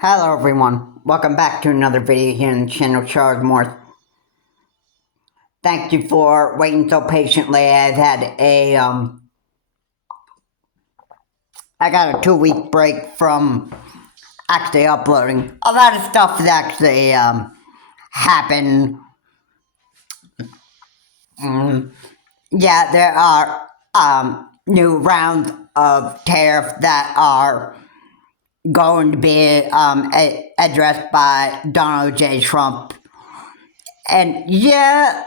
Hello everyone, welcome back to another video here on the channel Charles Morse. Thank you for waiting so patiently. I got a 2-week break from actually uploading. A lot of stuff has actually happened. Yeah, there are new rounds of tariffs that are going to be addressed by Donald J. Trump. And yeah,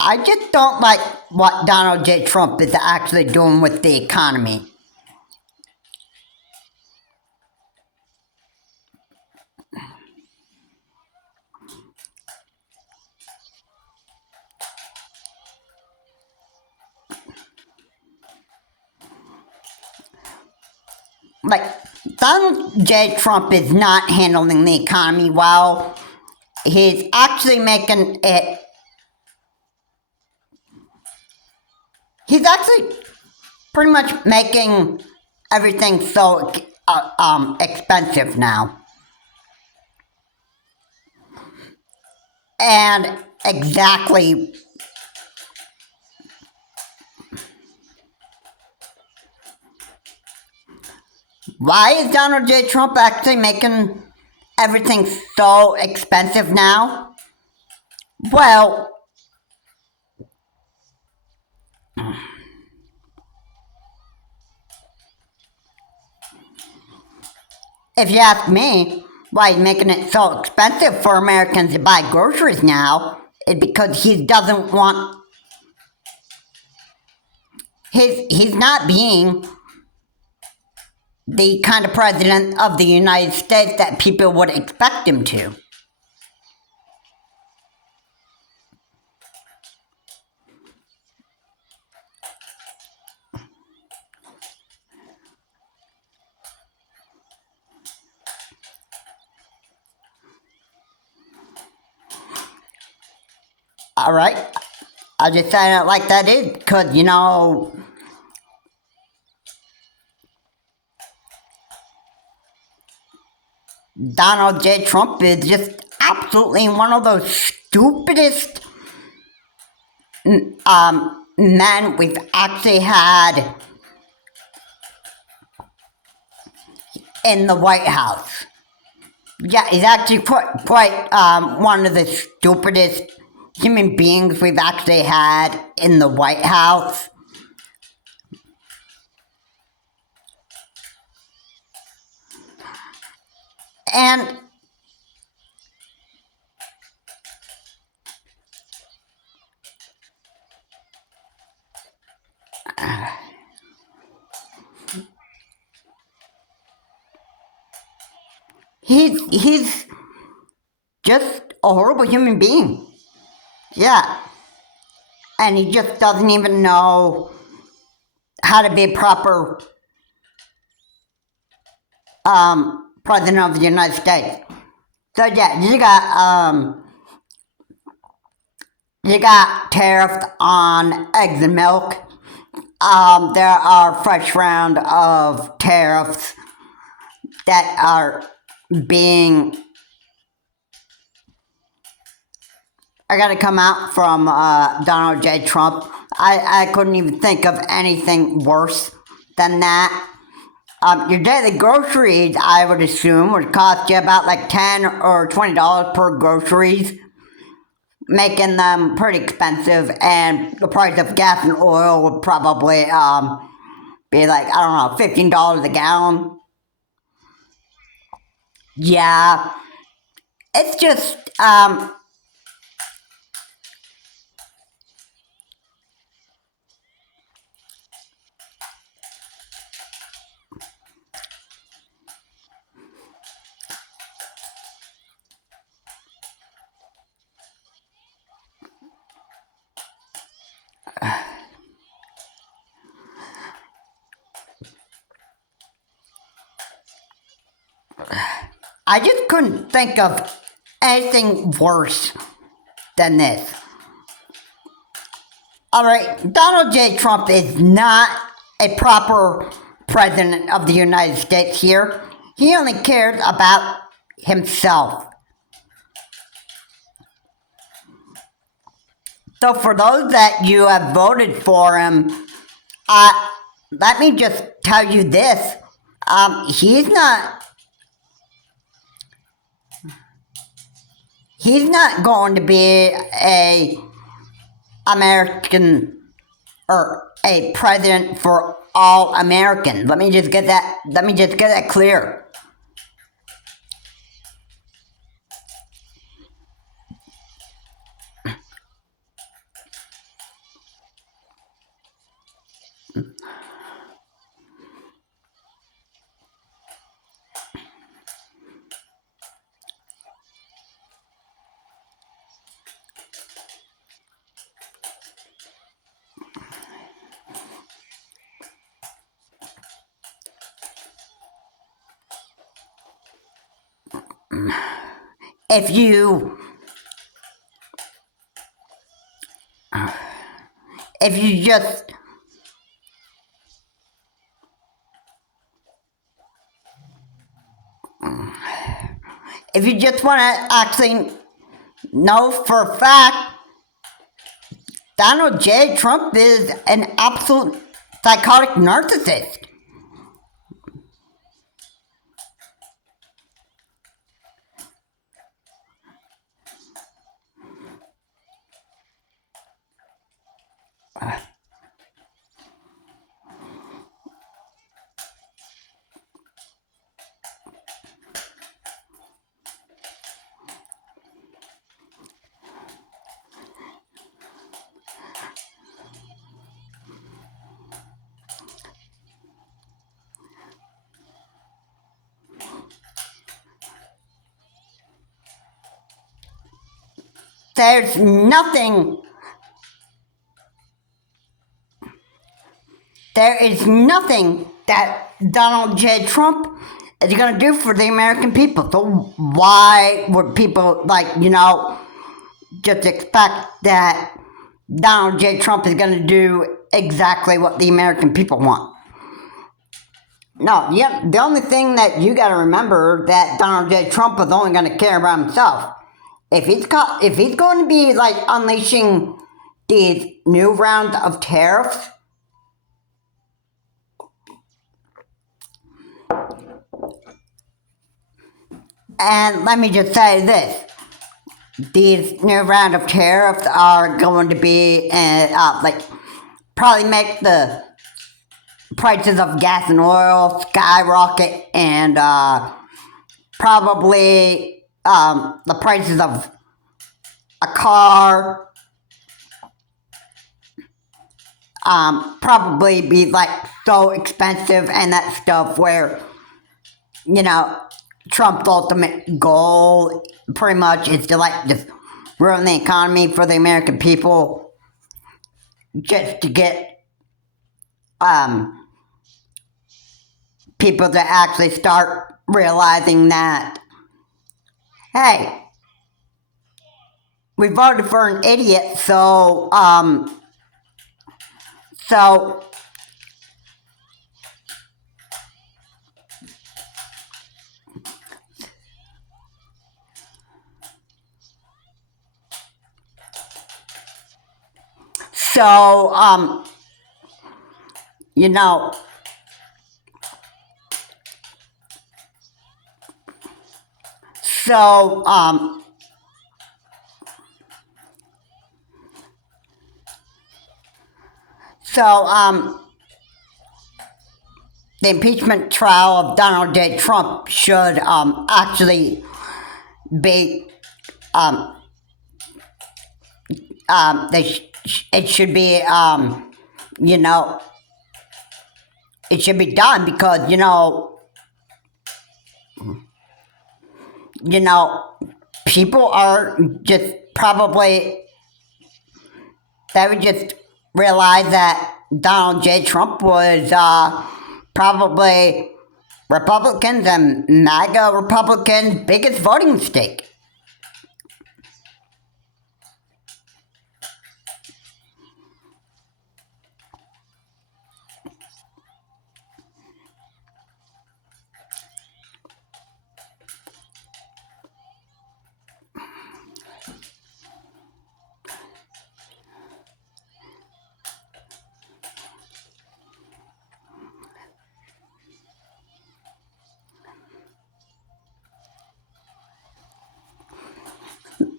I just don't like what Donald J. Trump is actually doing with the economy. Like, Donald J. Trump is not handling the economy well. He's actually making it. He's actually pretty much making everything so expensive now. And exactly why is Donald J. Trump actually making everything so expensive now? Well, if you ask me, why he's making it so expensive for Americans to buy groceries now is because he doesn't want. He's not being the kind of president of the United States that people would expect him to. All right, I just say it like that is because Donald J. Trump is just absolutely one of those stupidest men we've actually had in the White House. Yeah, he's actually quite one of the stupidest human beings we've actually had in the White House. And he's just a horrible human being. Yeah. And he just doesn't even know how to be a proper president of the United States. So yeah, you got tariffs on eggs and milk. There are fresh round of tariffs that are being are going to come out from Donald J. Trump. I couldn't even think of anything worse than that. Your daily groceries, I would assume, would cost you about like $10 or $20 per groceries, making them pretty expensive, and the price of gas and oil would probably be like, I don't know, $15 a gallon. Yeah, it's just, I just couldn't think of anything worse than this. Alright, Donald J. Trump is not a proper president of the United States here. He only cares about himself. So for those that you have voted for him, let me just tell you this. He's not going to be a American or a president for all Americans. Let me just get that clear. If you just want to actually know for a fact, Donald J. Trump is an absolute psychotic narcissist. There's nothing. There is nothing that Donald J. Trump is going to do for the American people. So why would people, just expect that Donald J. Trump is going to do exactly what the American people want? No, the only thing that you got to remember that Donald J. Trump is only going to care about himself. If he's going to be unleashing these new rounds of tariffs, and let me just say this: these new round of tariffs are going to be probably make the prices of gas and oil skyrocket, and probably the prices of a car probably be so expensive and that stuff where, Trump's ultimate goal pretty much is to just ruin the economy for the American people, just to get people to actually start realizing that, hey, we voted for an idiot, so you know, the impeachment trial of Donald J. Trump should actually be it should be it should be done because people are just probably, they would just realized that Donald J. Trump was probably Republicans and MAGA Republicans' biggest voting mistake.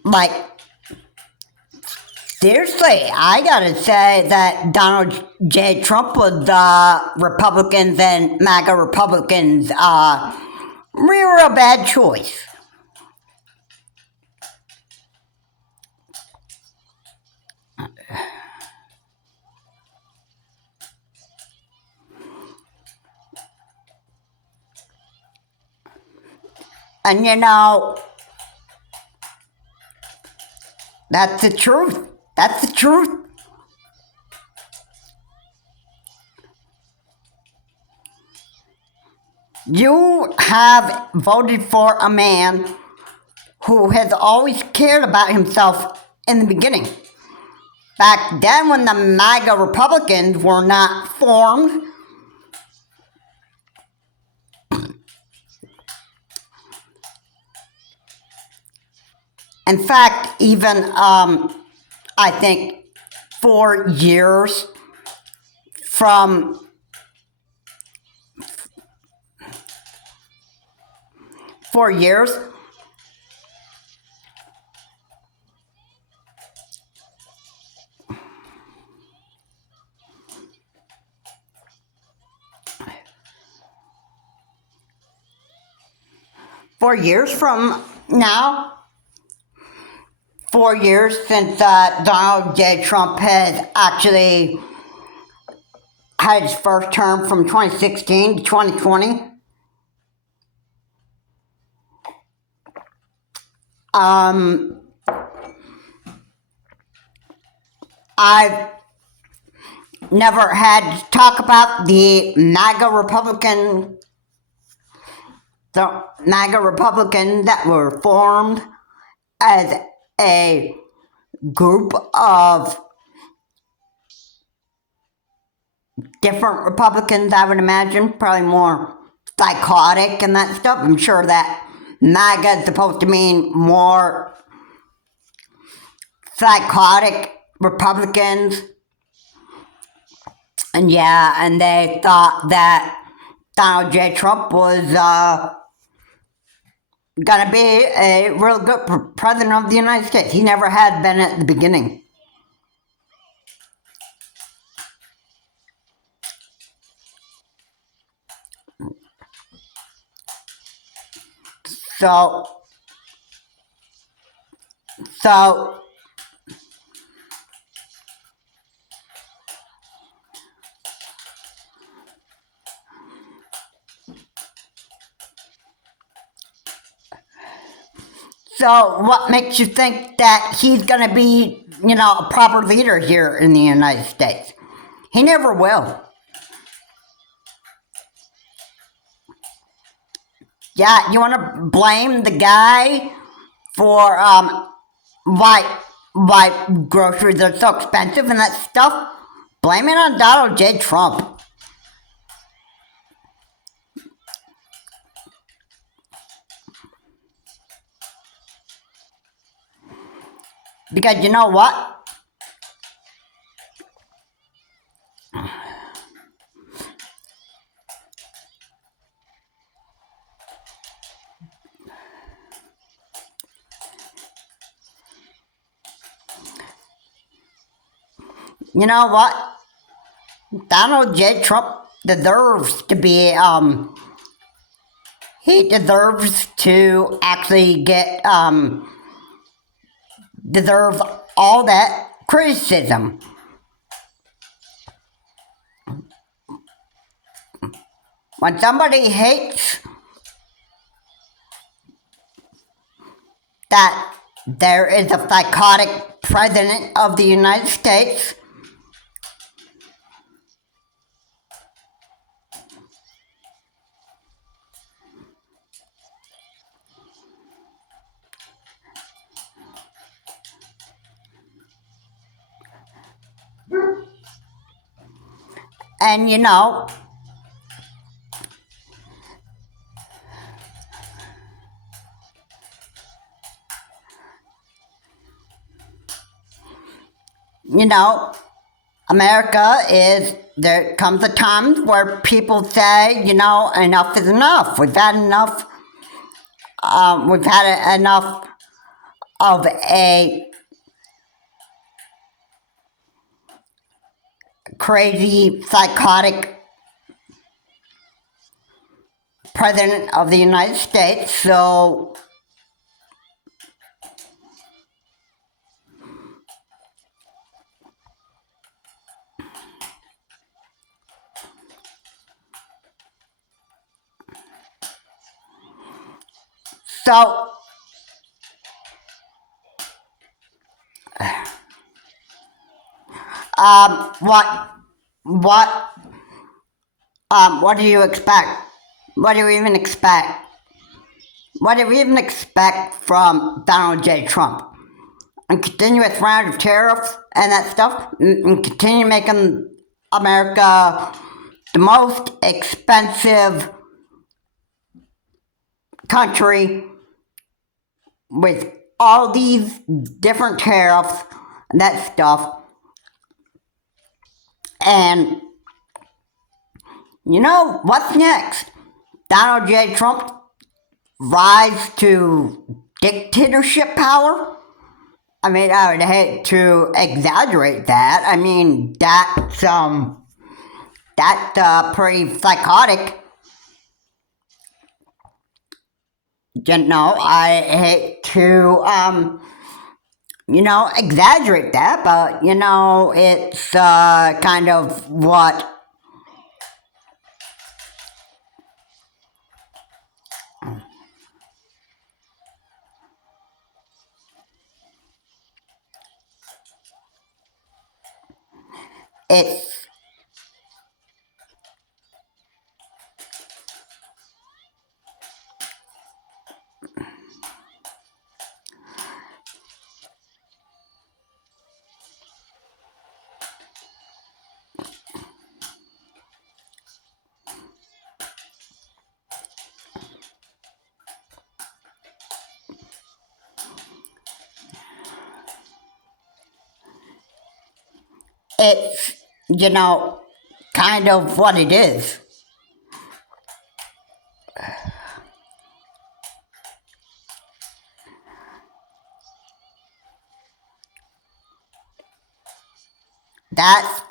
Like, seriously, I gotta say that Donald J. Trump was Republicans and MAGA Republicans' real bad choice. And you know, that's the truth. That's the truth. You have voted for a man who has always cared about himself in the beginning. Back then, when the MAGA Republicans were not formed, in fact, even I think 4 years from 4 years. From now, 4 years since Donald J. Trump has actually had his first term from 2016 to 2020. I've never had to talk about the MAGA Republicans that were formed as a group of different Republicans, I would imagine, probably more psychotic and that stuff. I'm sure that MAGA is supposed to mean more psychotic Republicans. And yeah, and they thought that Donald J. Trump was gonna be a real good president of the United States. He never had been at the beginning. So what makes you think that he's going to be, a proper leader here in the United States? He never will. Yeah, you want to blame the guy for why groceries are so expensive and that stuff? Blame it on Donald J. Trump. Because you know what? You know what? Donald J. Trump deserves to be, he deserves to actually get, deserve all that criticism. When somebody hates that there is a psychotic president of the United States, And America is, there comes a time where people say, enough is enough. We've had enough. We've had enough of a crazy, psychotic president of the United States. So what what do you expect? What do you even expect? What do you even expect from Donald J. Trump? A continuous round of tariffs and that stuff, and continue making America the most expensive country with all these different tariffs and that stuff. And what's next? Donald J. Trump rise to dictatorship power? I mean, I would hate to exaggerate that. I mean, that's pretty psychotic. I hate to exaggerate that, but it's kind of what it's it's kind of what it is. That's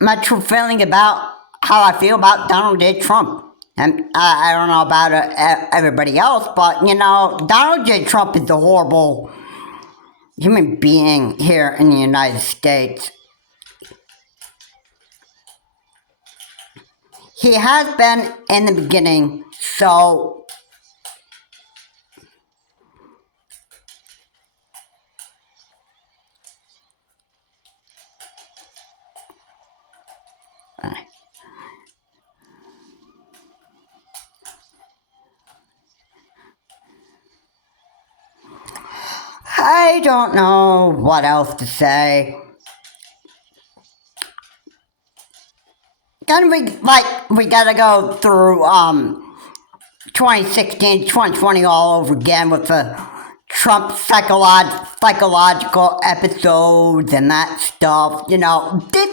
my true feeling about how I feel about Donald J. Trump. And I don't know about everybody else, but Donald J. Trump is a horrible human being here in the United States. He has been in the beginning, so I don't know what else to say. We gotta go through 2016, 2020 all over again with the Trump psychological episodes and that stuff. This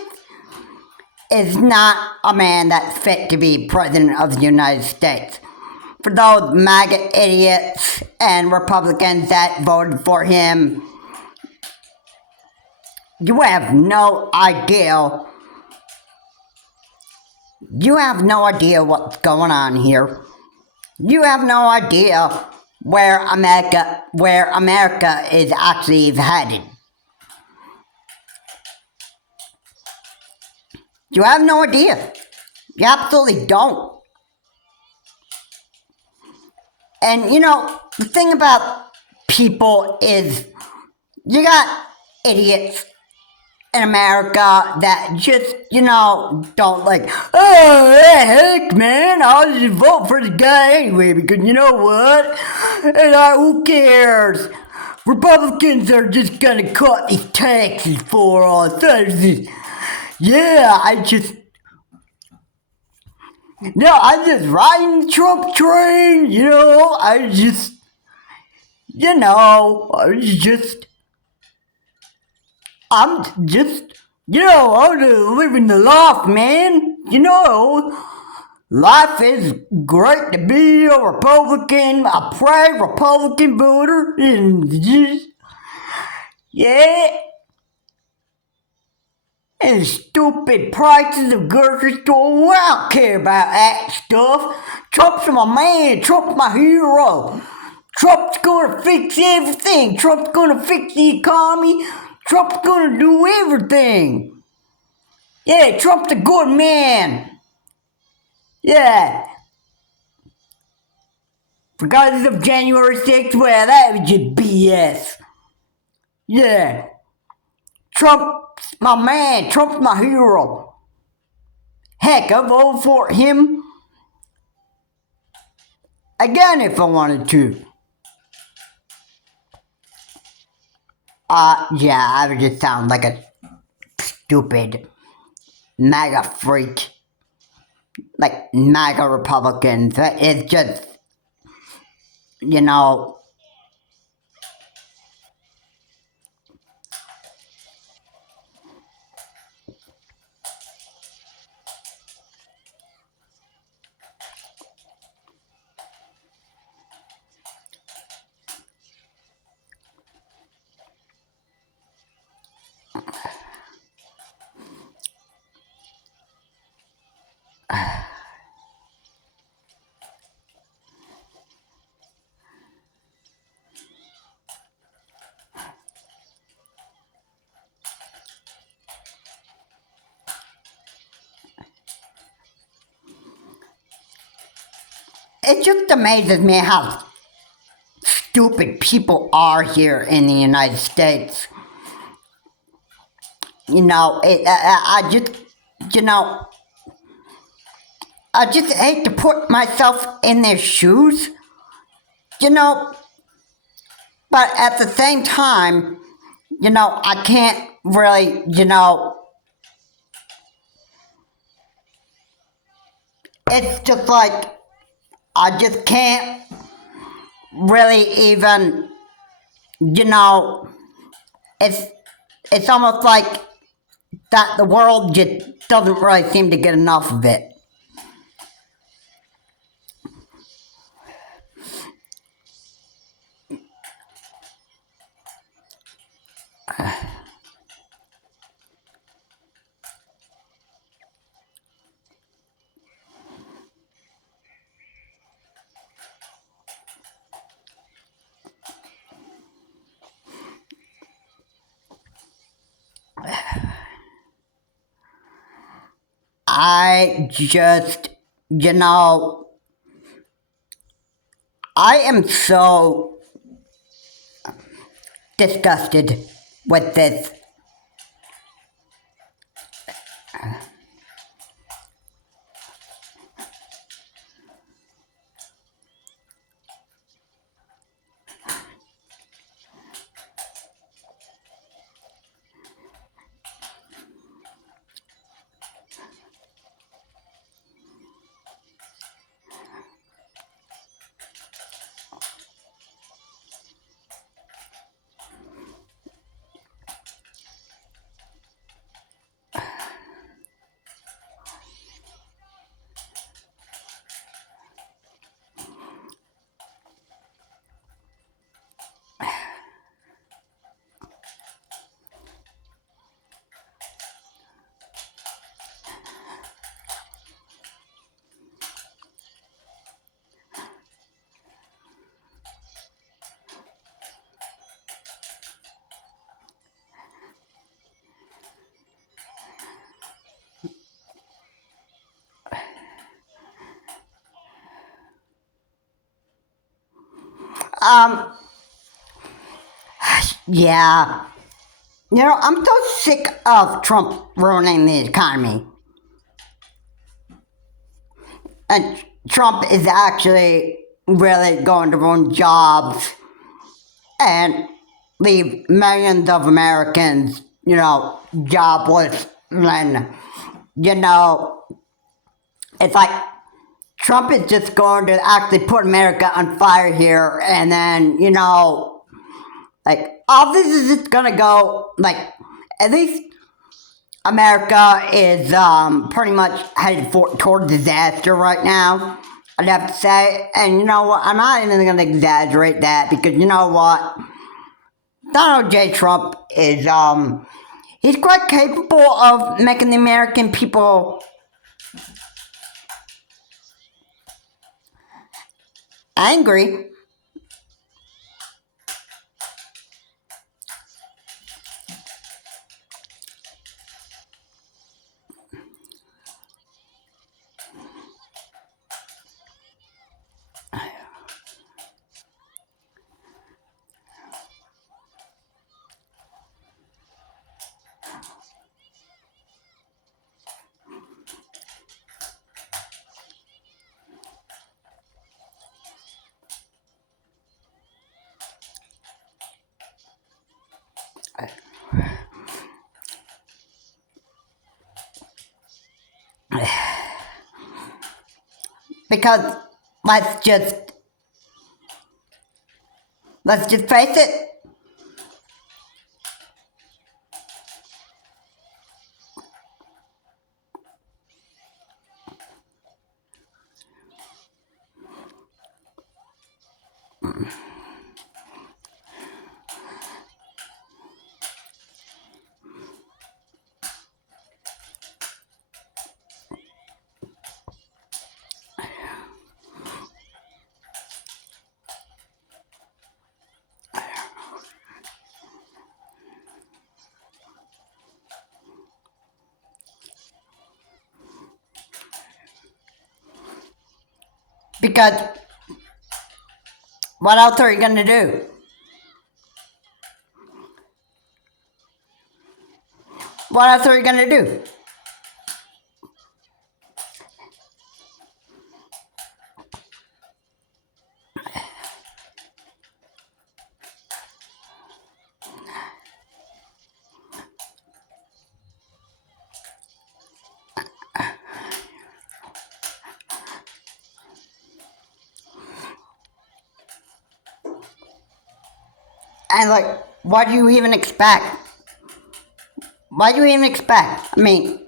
is not a man that's fit to be president of the United States. For those MAGA idiots and Republicans that voted for him, you have no idea. You have no idea what's going on here. You have no idea where America is actually headed. You have no idea. You absolutely don't. And the thing about people is you got idiots in America that just, don't heck, man, I'll just vote for the guy anyway, because you know what? And who cares? Republicans are just gonna cut these taxes for us. Yeah, I just riding the Trump train, I'm just, I'm just living the life, man. Life is great to be a Republican, a proud Republican voter, and just, yeah, and stupid prices of grocery store. Well, I don't care about that stuff. Trump's my man. Trump's my hero. Trump's gonna fix everything. Trump's gonna fix the economy. Trump's gonna do everything. Yeah, Trump's a good man. Yeah. Regardless of January 6th, well, that was just BS. Yeah. Trump's my man. Trump's my hero. Heck, I voted for him again if I wanted to. Yeah, I would just sound like a stupid MAGA freak. Like MAGA Republicans. It's just, you know, it just amazes me how stupid people are here in the United States. I just, you know, I just hate to put myself in their shoes, you know, but at the same time, I can't really, it's just like, I just can't really even, it's, it's almost like that the world just doesn't really seem to get enough of it. I just, I am so disgusted with this. Um, yeah. I'm so sick of Trump ruining the economy. And Trump is actually really going to ruin jobs and leave millions of Americans, jobless And, you know, it's like Trump is just going to actually put America on fire here, and then, you know, like, all this is just gonna go, like, at least America is pretty much headed toward disaster right now, I'd have to say. And you know what? I'm not even going to exaggerate that because you know what? Donald J. Trump is he's quite capable of making the American people angry. Because let's just face it. Because what else are you going to do? What else are you going to do? And like, what do you even expect? What do you even expect? I mean,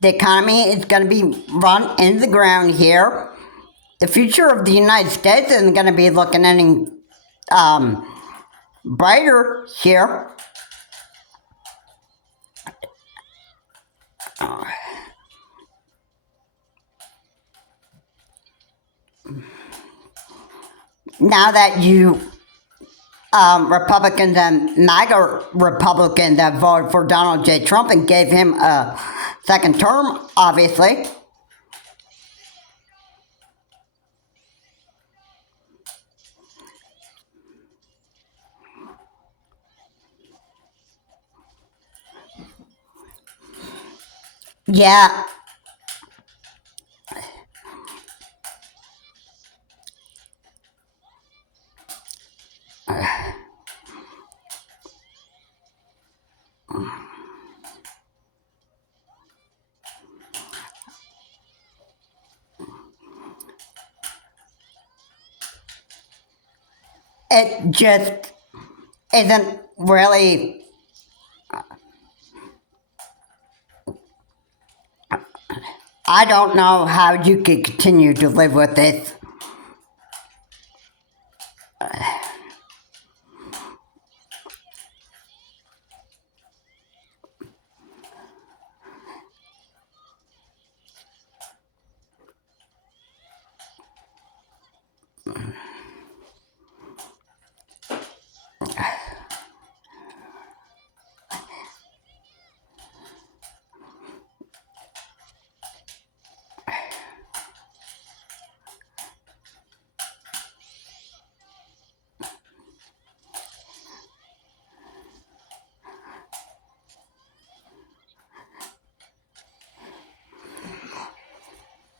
the economy is going to be run into the ground here. The future of the United States isn't going to be looking any brighter here. Now that you Republicans and MAGA Republicans have voted for Donald J. Trump and gave him a second term, obviously. Yeah. It just isn't really. I don't know how you could continue to live with this.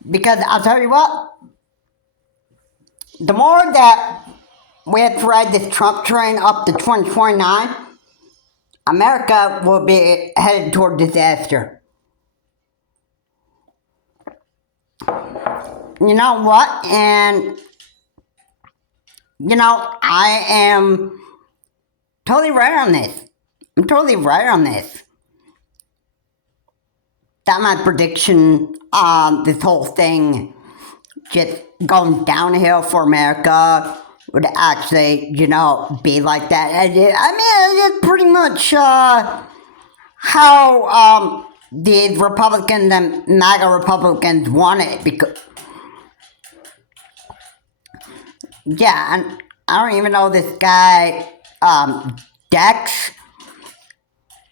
Because I'll tell you what, the more that we have to ride this Trump train up to 2029, America will be headed toward disaster. You know what? And, I am totally right on this. I'm totally right on this. That my prediction on this whole thing just going downhill for America would actually, be like that. It's pretty much how the Republicans and MAGA Republicans want it. Because, yeah, and I don't even know this guy, Dex,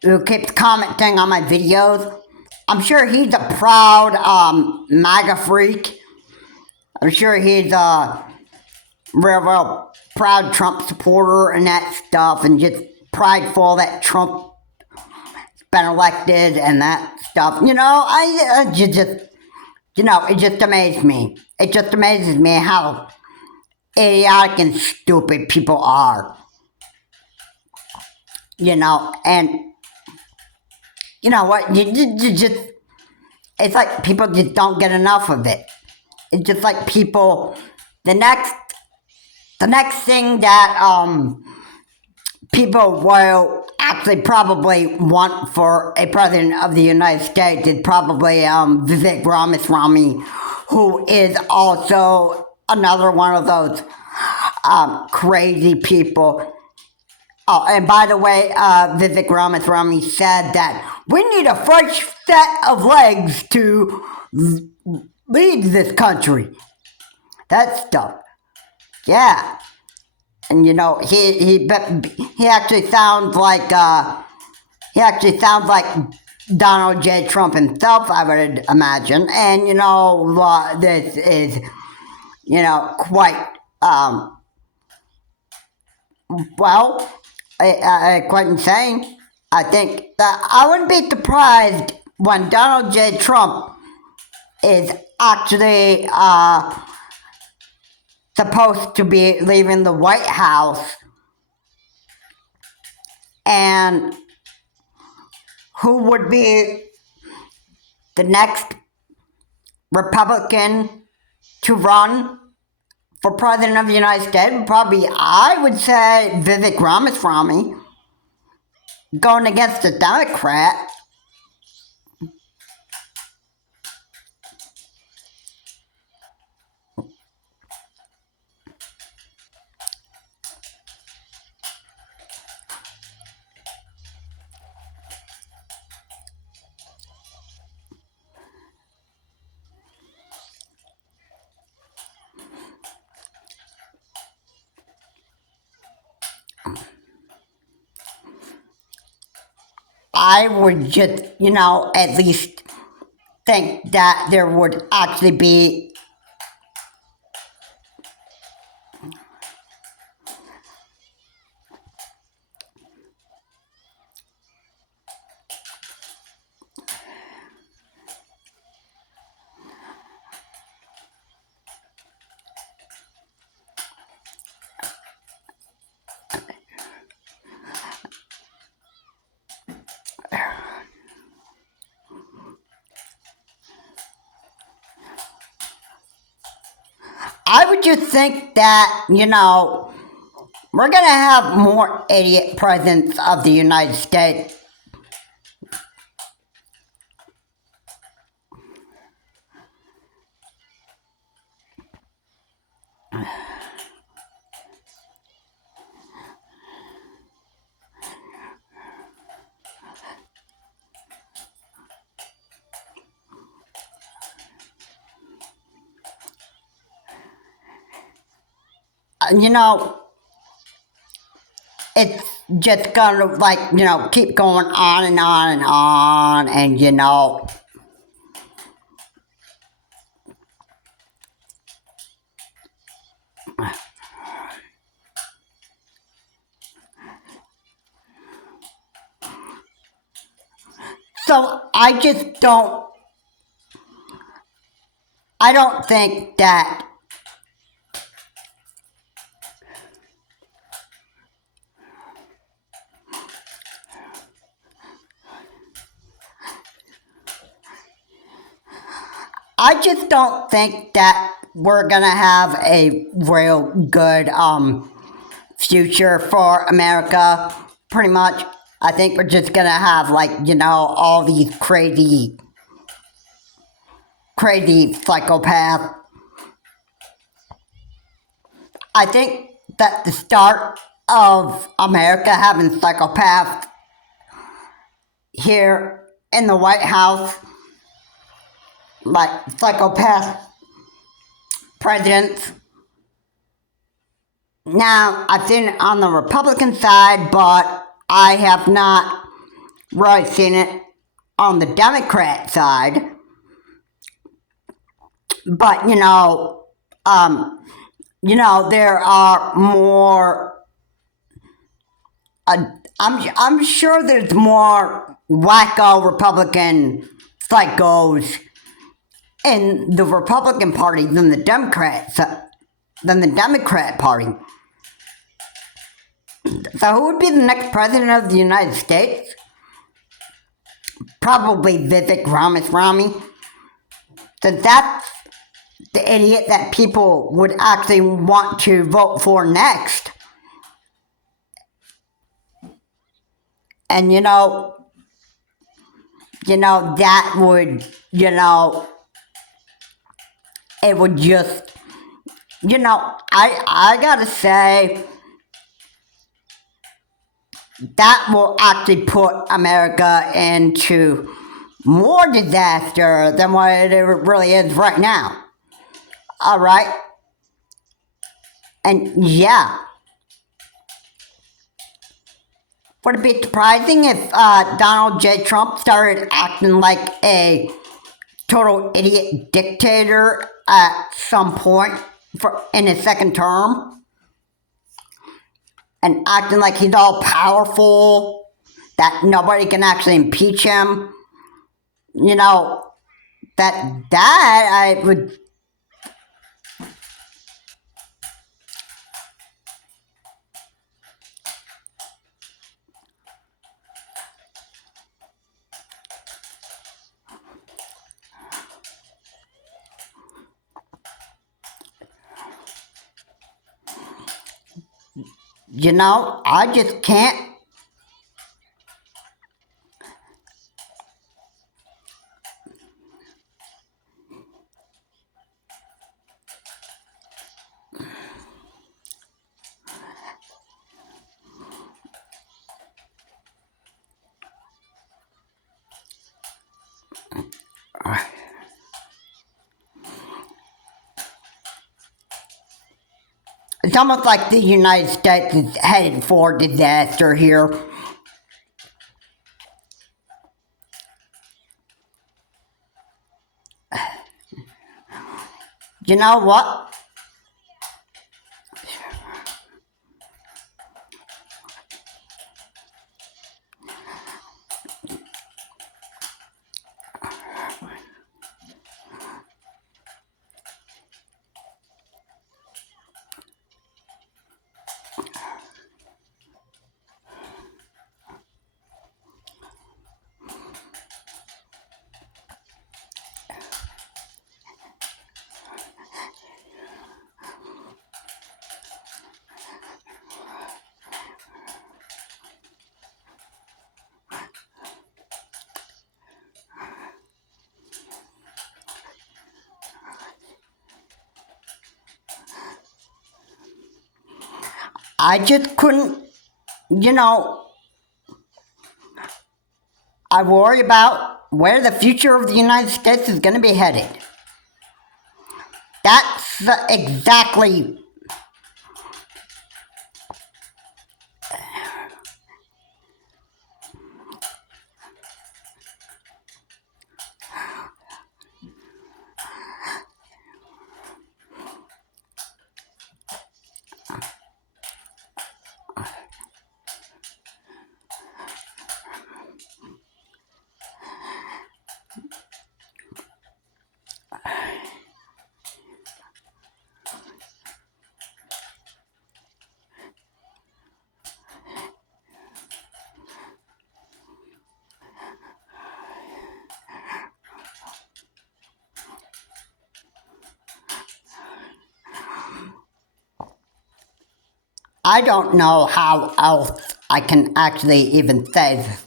who keeps commenting on my videos. I'm sure he's a proud MAGA freak. I'm sure he's a real proud Trump supporter and that stuff, and just prideful that Trump's been elected and that stuff. It just amazes me. It just amazes me how idiotic and stupid people are. And you know what? You just, it's like people just don't get enough of it. It's just like people, the next thing that people will actually probably want for a president of the United States is probably Vivek Ramaswamy, who is also another one of those crazy people. Oh, and by the way, Vivek Ramaswamy said that we need a fresh set of legs to lead this country. That stuff. Yeah. And he actually sounds like Donald J. Trump himself, I would imagine. And this is quite quite insane. I think that I wouldn't be surprised when Donald J. Trump is actually supposed to be leaving the White House, and who would be the next Republican to run for president of the United States? Probably, I would say, Vivek Ramaswamy, going against a Democrat. I would just, at least think that there would actually be I would just think that, we're going to have more idiot presidents of the United States. It's just gonna keep going on and on and on, and so I don't think that I just don't think that we're gonna have a real good future for America. Pretty much, I think we're just gonna have all these crazy psychopaths. I think that the start of America having psychopaths here in the White House, like psychopath presidents. Now, I've seen it on the Republican side, but I have not really seen it on the Democrat side. But, there are more. I'm sure there's more wacko Republican psychos in the Republican Party than the Democrat Party. So who would be the next president of the United States? Probably Vivek Ramaswamy. So that's the idiot that people would actually want to vote for next. And that would, it would just, I gotta say, that will actually put America into more disaster than what it really is right now. Alright? And yeah. Would it be surprising if Donald J. Trump started acting like a total idiot dictator at some point in his second term? And acting like he's all powerful, that nobody can actually impeach him? That I would... I just can't. It's almost like the United States is headed for disaster here. You know what? I just couldn't, I worry about where the future of the United States is going to be headed. That's exactly... I don't know how else I can actually even say this.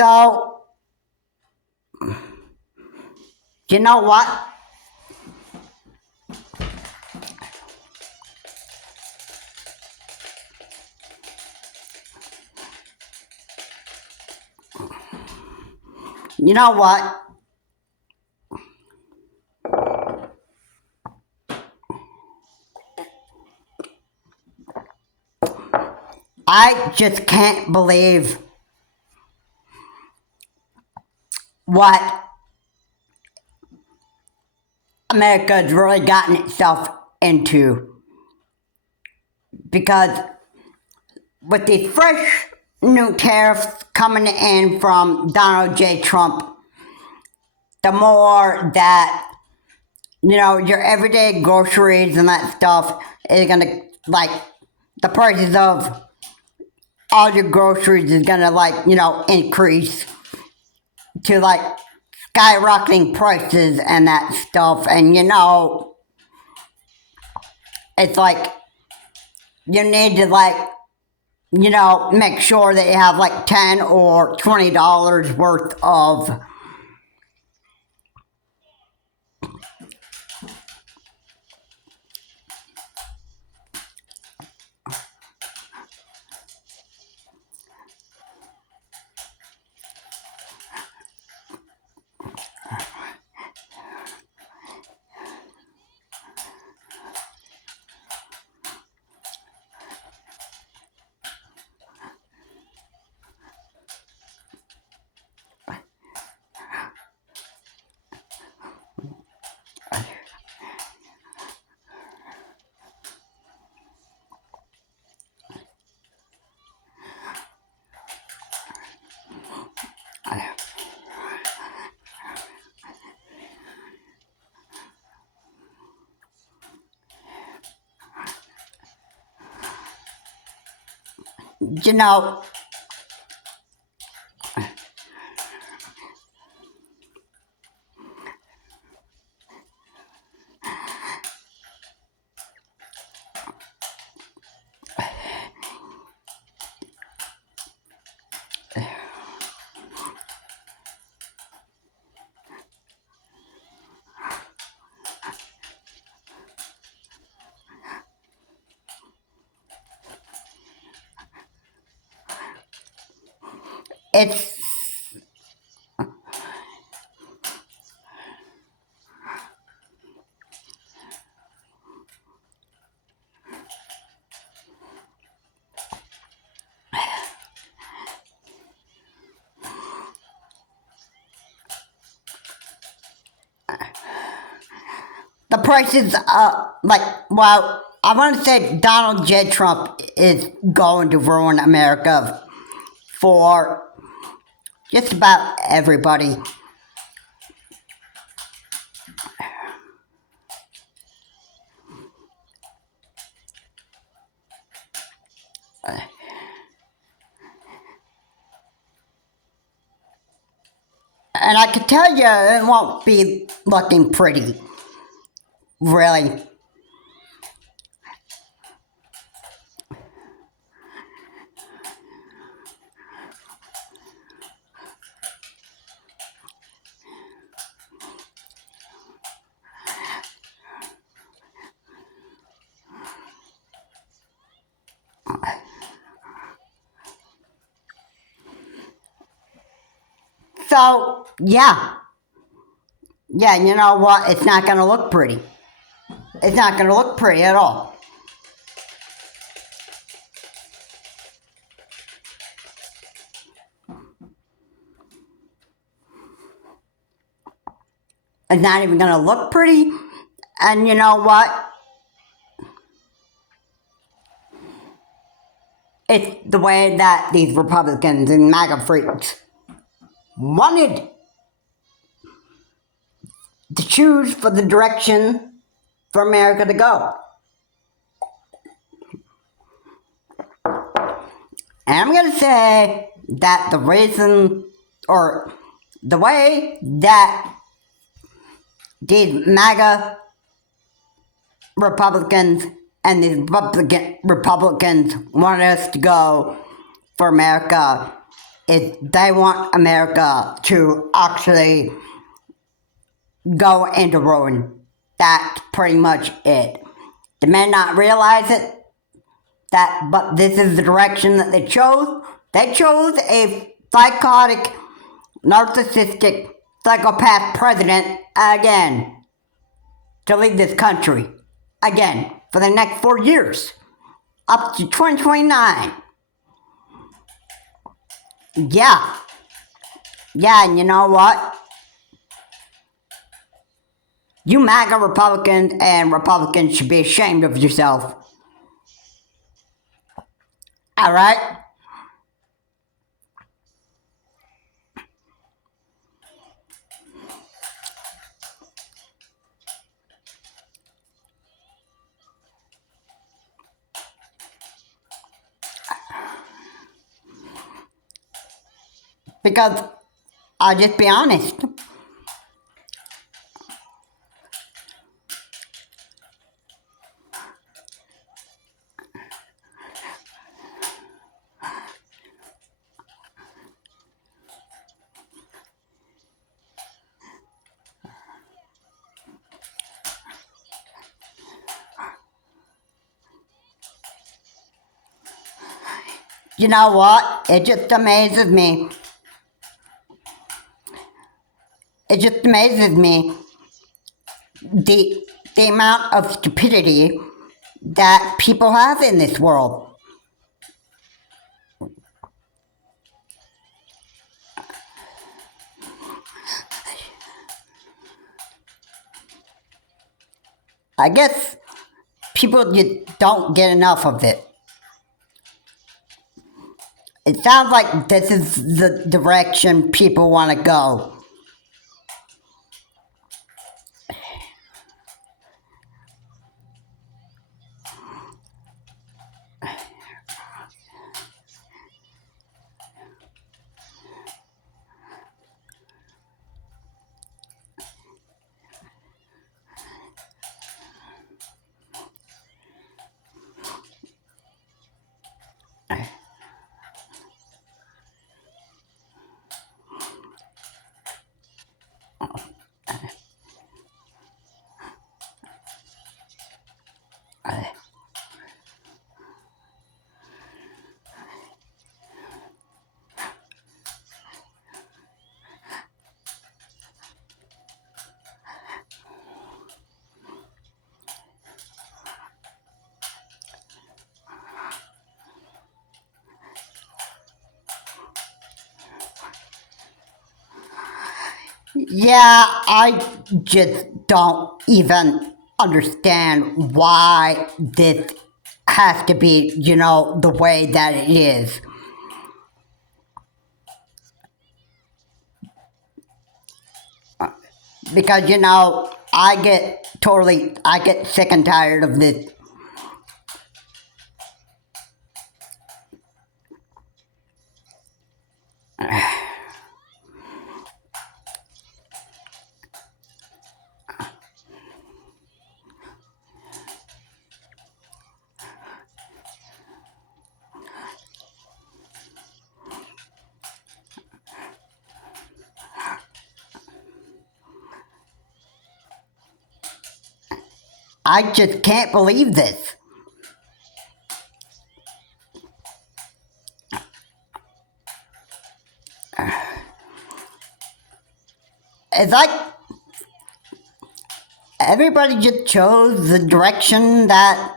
So, you know what? You know what? I just can't believe what America's really gotten itself into. Because with these fresh new tariffs coming in from Donald J. Trump, the more that, your everyday groceries and that stuff is gonna, like, the prices of all your groceries is gonna, increase to, skyrocketing prices and that stuff. And, it's like, you need to, make sure that you have, $10 or $20 worth of you know, it's the prices, well, I want to say Donald J. Trump is going to ruin America for just about everybody. And I can tell you, it won't be looking pretty, really. So, yeah. Yeah, you know what? It's not going to look pretty. It's not going to look pretty at all. It's not even going to look pretty. And you know what? It's the way that these Republicans and MAGA freaks wanted to choose for the direction for America to go. And I'm going to say that the reason, or the way that these MAGA Republicans and these Republicans want us to go for America is they want America to actually go into ruin. That's pretty much it. They may not realize it, but this is the direction that they chose. They chose a psychotic, narcissistic, psychopath president again to lead this country again for the next 4 years up to 2029. Yeah, and you know what? You MAGA Republicans and Republicans should be ashamed of yourself. Alright? Because I'll just be honest. You know what? It just amazes me. It just amazes me the amount of stupidity that people have in this world. I guess people just don't get enough of it. It sounds like this is the direction people want to go. Yeah, I just don't even understand why this has to be, the way that it is. Because, I get sick and tired of this. I just can't believe this. it's like everybody just chose the direction that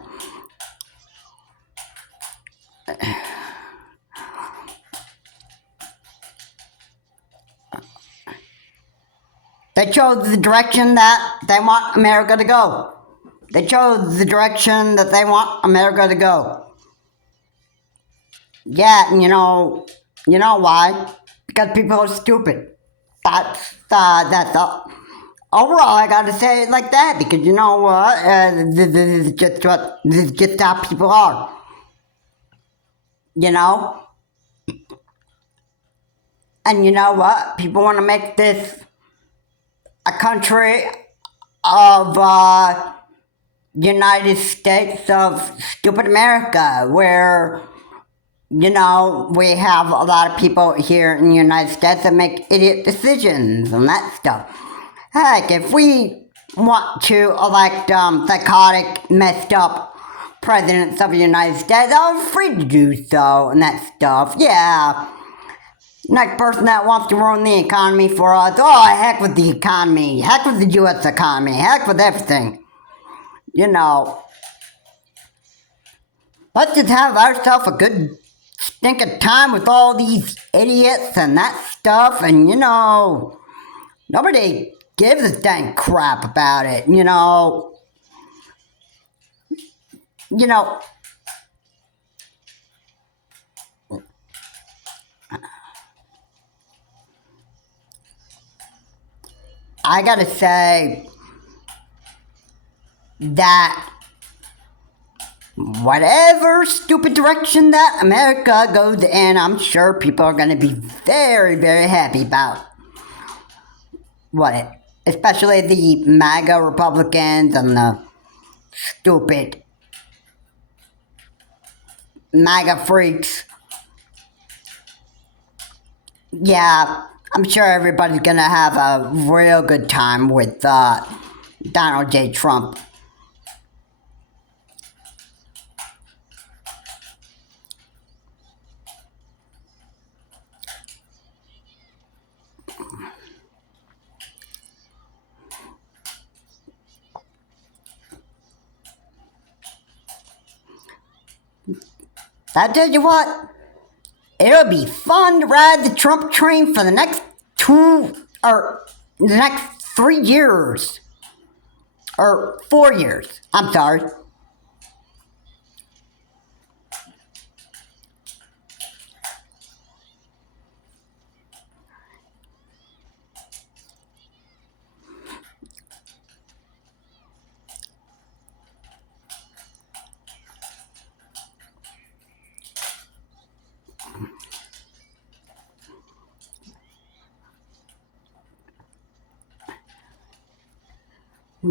they chose the direction that they want America to go. They chose the direction that they want America to go. Yeah, and you know why? Because people are stupid. That's all. Overall, I gotta say it like that because you know what? This is just how people are. You know? And you know what? People want to make this a country of United States of stupid America, where we have a lot of people here in the United States that make idiot decisions and that stuff. Heck, if we want to elect psychotic, messed up presidents of the United States, I'm free to do so and that stuff. Yeah. Next person that wants to ruin the economy for us, oh, heck with the economy. Heck with the U.S. economy. Heck with everything. Let's just have ourselves a good stinking time with all these idiots and that stuff, and nobody gives a dang crap about it, I gotta say that whatever stupid direction that America goes in, I'm sure people are gonna be very, very happy about especially the MAGA Republicans and the stupid MAGA freaks. Yeah, I'm sure everybody's gonna have a real good time with Donald J. Trump. I tell you what, it'll be fun to ride the Trump train for the next 3 years. Or 4 years. I'm sorry.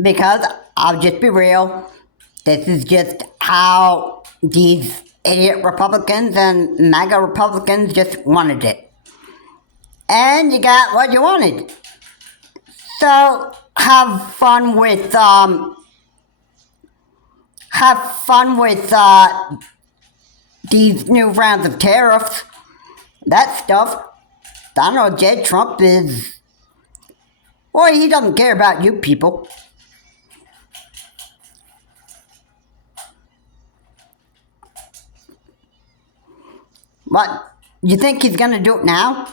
Because I'll just be real, this is just how these idiot Republicans and MAGA Republicans just wanted it. And you got what you wanted. So have fun with these new rounds of tariffs. That stuff. Donald J. Trump is, boy, he doesn't care about you people. What? You think he's gonna do it now?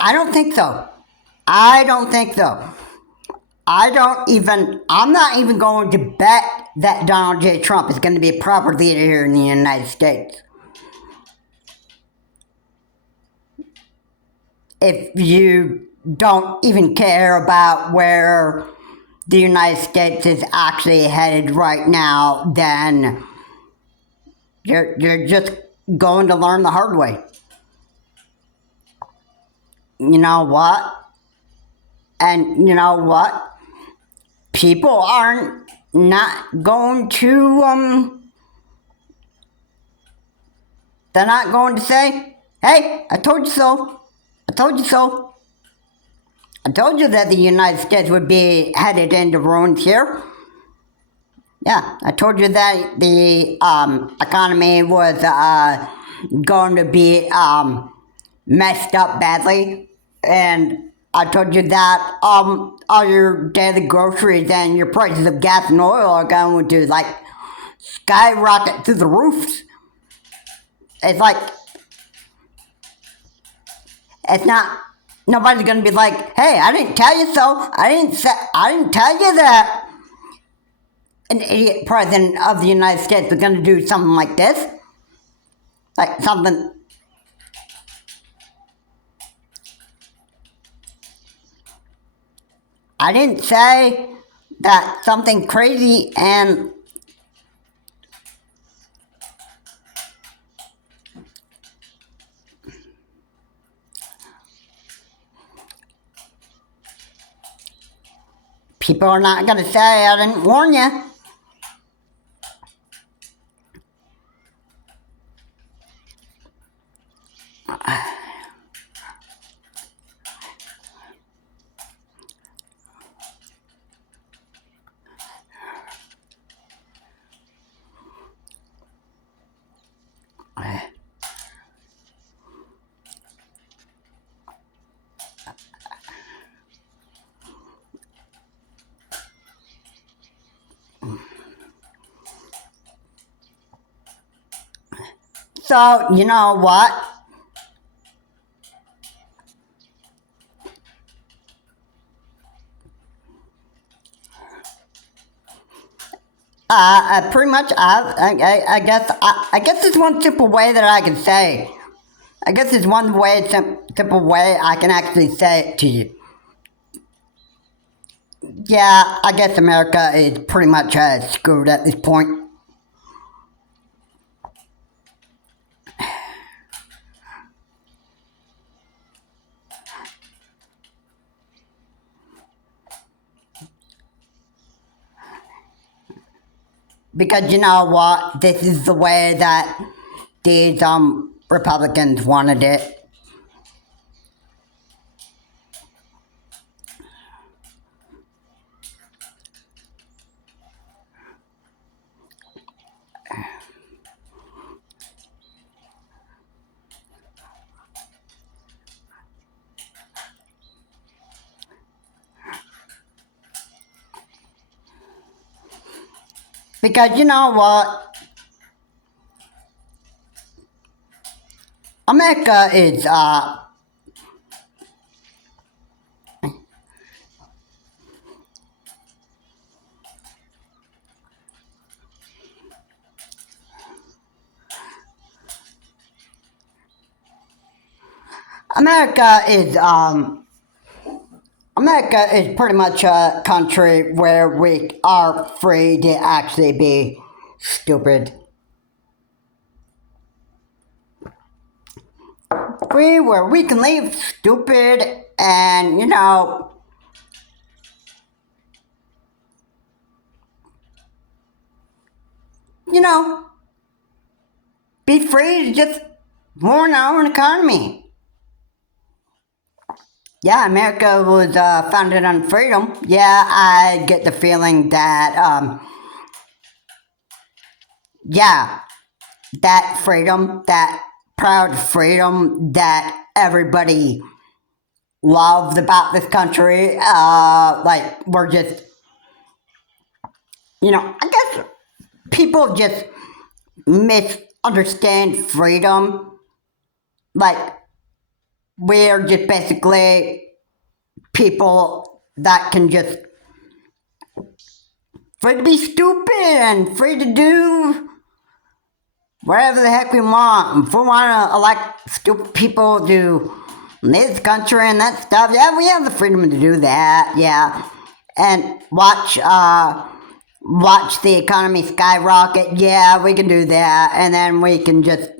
I don't think so. I'm not even going to bet that Donald J. Trump is going to be a proper leader here in the United States. If you don't even care about where the United States is actually headed right now, then you're just going to learn the hard way. You know what? And you know what? People aren't not going to, they're not going to say, hey, I told you so. I told you so. I told you that the United States would be headed into ruins here. Yeah, I told you that the economy was going to be messed up badly, and I told you that all your daily groceries and your prices of gas and oil are going to like skyrocket through the roofs. It's like it's not. Nobody's gonna be like, "Hey, I didn't tell you so. I didn't tell you that an idiot president of the United States was gonna do something like this, like something." I didn't say that something crazy and people are not gonna say I didn't warn you. So, you know what? Pretty much, I guess, I guess there's one simple way that I can say. I guess there's one way, simple way I can actually say it to you. Yeah, I guess America is pretty much screwed at this point. Because you know what? This is the way that these Republicans wanted it. Because you know what? America is America is America is pretty much a country where we are free to actually be stupid. Free where we can leave stupid and you know, be free to just run our own economy. Yeah, America was founded on freedom. Yeah, I get the feeling that, yeah, that freedom, that proud freedom that everybody loved about this country, like, we're just, I guess people just misunderstand freedom. Like, we're just basically people that can just free to be stupid and free to do whatever the heck we want. If we want to elect stupid people to lead this country and that stuff, yeah, we have the freedom to do that, yeah. And watch the economy skyrocket, yeah, we can do that. And then we can just,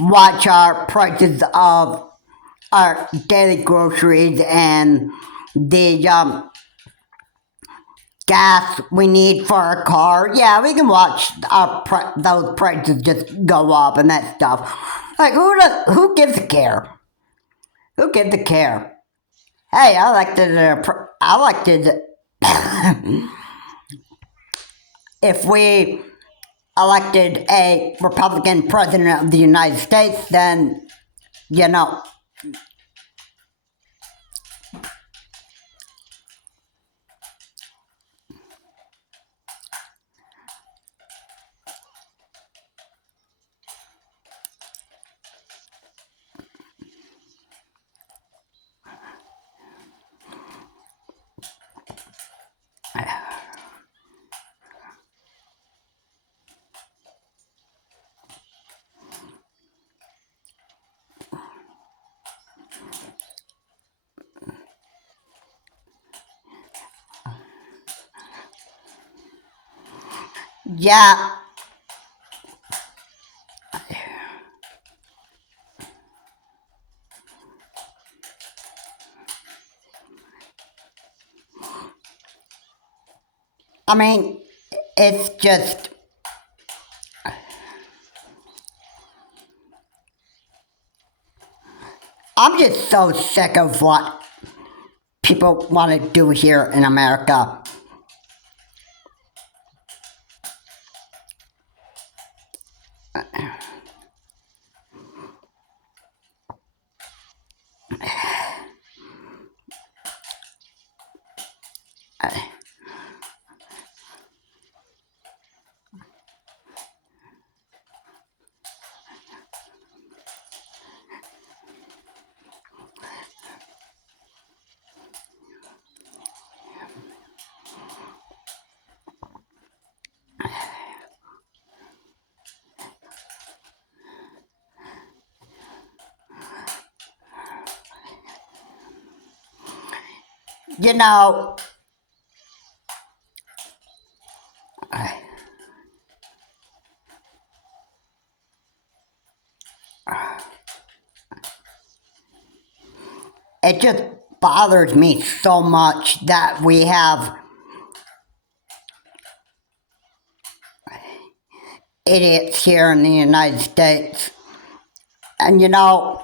watch our prices of our daily groceries and the gas we need for our car. Yeah, we can watch those prices just go up and that stuff. Like, who gives a care? Who gives a care? Hey, I elected, if we elected a Republican president of the United States, then, you know, yeah, I mean, it's just, I'm just so sick of what people want to do here in America. You know, it just bothers me so much that we have idiots here in the United States. And you know,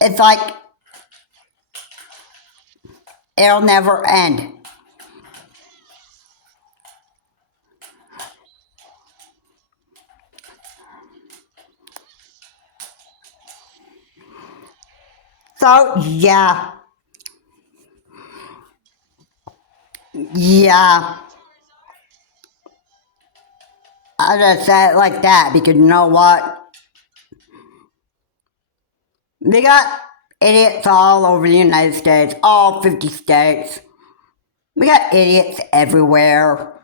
it's like it'll never end. So, yeah, I just say it like that because you know what? We got idiots all over the United States, all 50 states. We got idiots everywhere.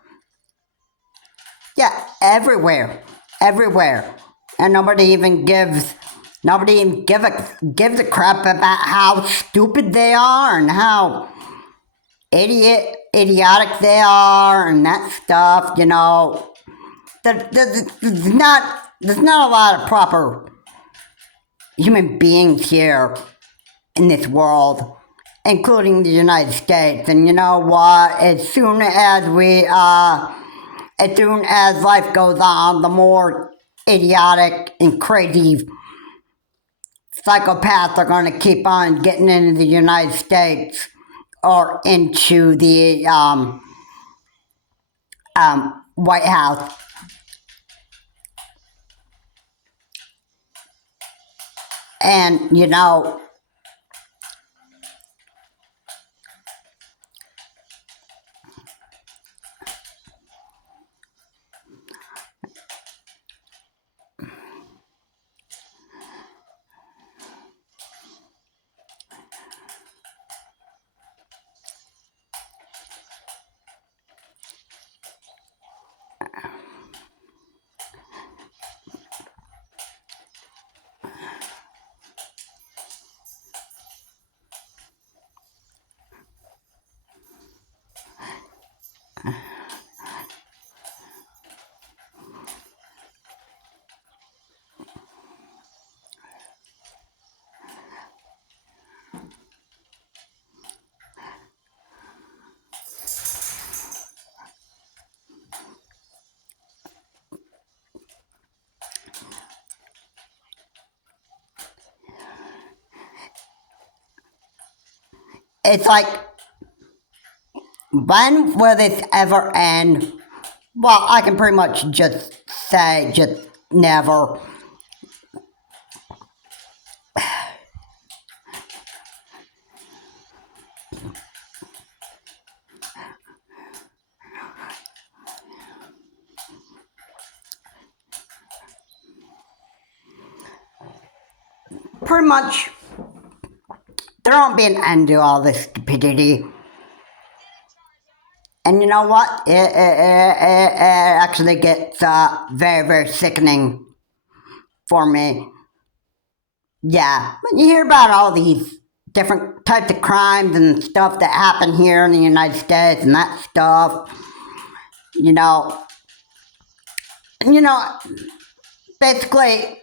Yeah, everywhere. Everywhere. And nobody even gives a crap about how stupid they are and how idiotic they are and that stuff, you know. There's not a lot of proper human beings here in this world, including the United States. And you know what? As soon as life goes on, the more idiotic and crazy psychopaths are going to keep on getting into the United States or into the White House. And, you know, it's like, when will this ever end? Well, I can pretty much just say, just never. Pretty much, there won't be an end to all this stupidity. And you know what? It actually gets very, very sickening for me. Yeah, when you hear about all these different types of crimes and stuff that happen here in the United States and that stuff, you know, you know, basically,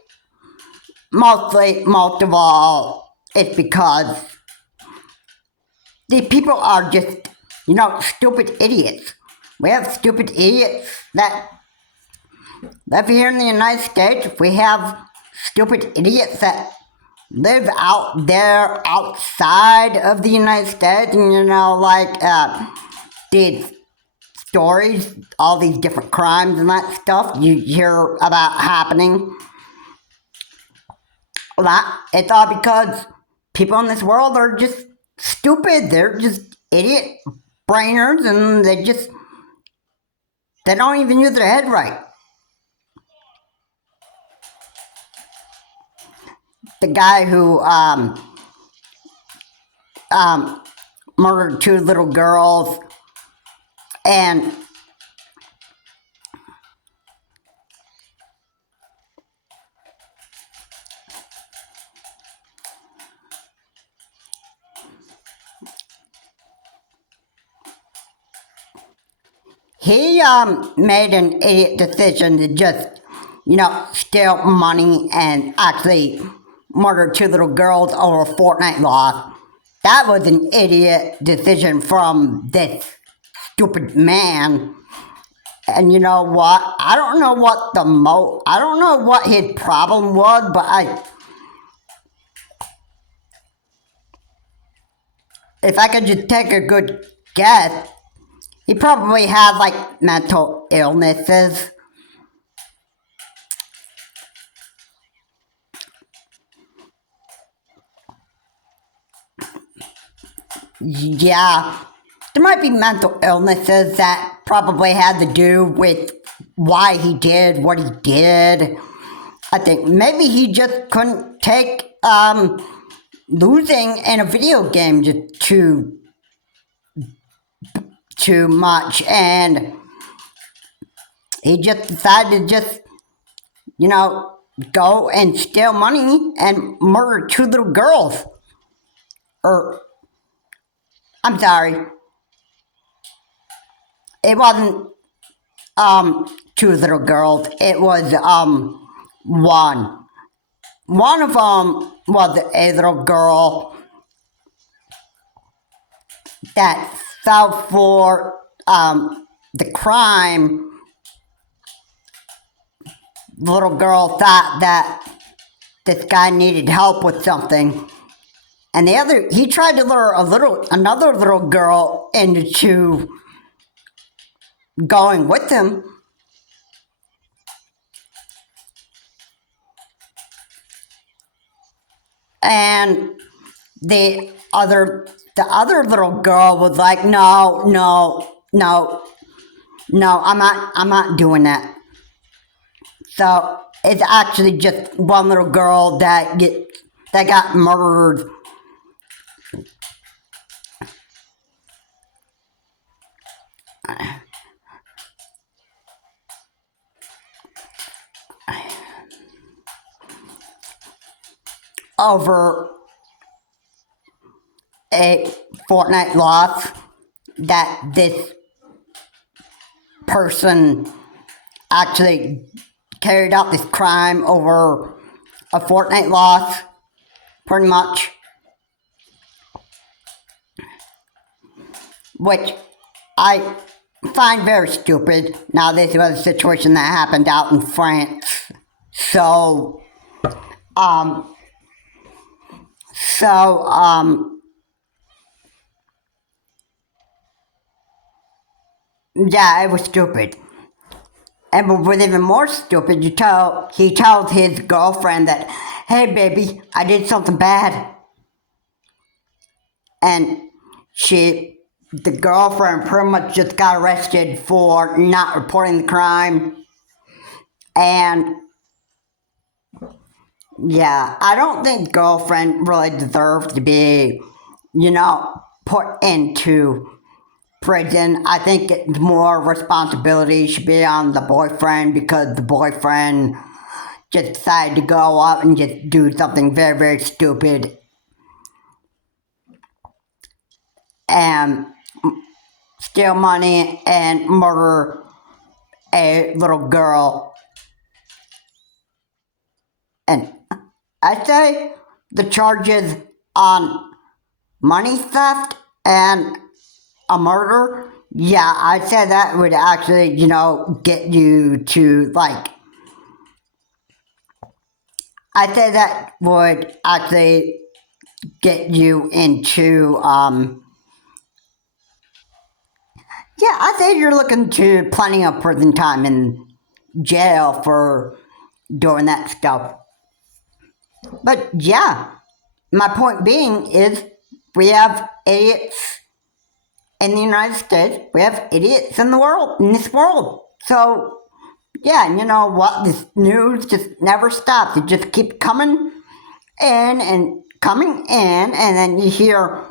most of all, it's because these people are just, stupid idiots. We have stupid idiots that live here in the United States. We have stupid idiots that live out there outside of the United States, and these stories, all these different crimes and that stuff you hear about happening. It's all because people in this world are just stupid. They're just idiot brainers, and they don't even use their head right. The guy who murdered 2 little girls, and he made an idiot decision to just, steal money and actually murder 2 little girls over a Fortnite loss. That was an idiot decision from this stupid man. And you know what? I don't know what his problem was, but if I could just take a good guess, he probably had like mental illnesses. Yeah, there might be mental illnesses that probably had to do with why he did what he did. I think maybe he just couldn't take losing in a video game just too much, and he just decided to just, go and steal money and murder 2 little girls. Or, I'm sorry, it wasn't 2 little girls, it was one. One of them was a little girl that fell for the crime. The little girl thought that this guy needed help with something, and he tried to lure another little girl into going with him. And the other little girl was like, no, I'm not doing that. So it's actually just one little girl that got murdered. Over a Fortnite loss that this person actually carried out this crime over a Fortnite loss, pretty much. Which I find very stupid. Now, this was a situation that happened out in France. So, Yeah, it was stupid. And what was even more stupid, he tells his girlfriend that, hey baby, I did something bad. And the girlfriend pretty much just got arrested for not reporting the crime. And yeah, I don't think girlfriend really deserves to be, put into prison. I think more responsibility should be on the boyfriend because the boyfriend just decided to go out and just do something very, very stupid and steal money and murder a little girl. And I say the charges on money theft and a murder, yeah, I'd say that would actually, get you to, like, I'd say that would actually get you into, yeah, I say you're looking to plenty of prison time in jail for doing that stuff. But yeah, my point being is we have idiots in the United States, we have idiots in the world, in this world. So, yeah, and you know what? This news just never stops. It just keeps coming in and coming in, and then you hear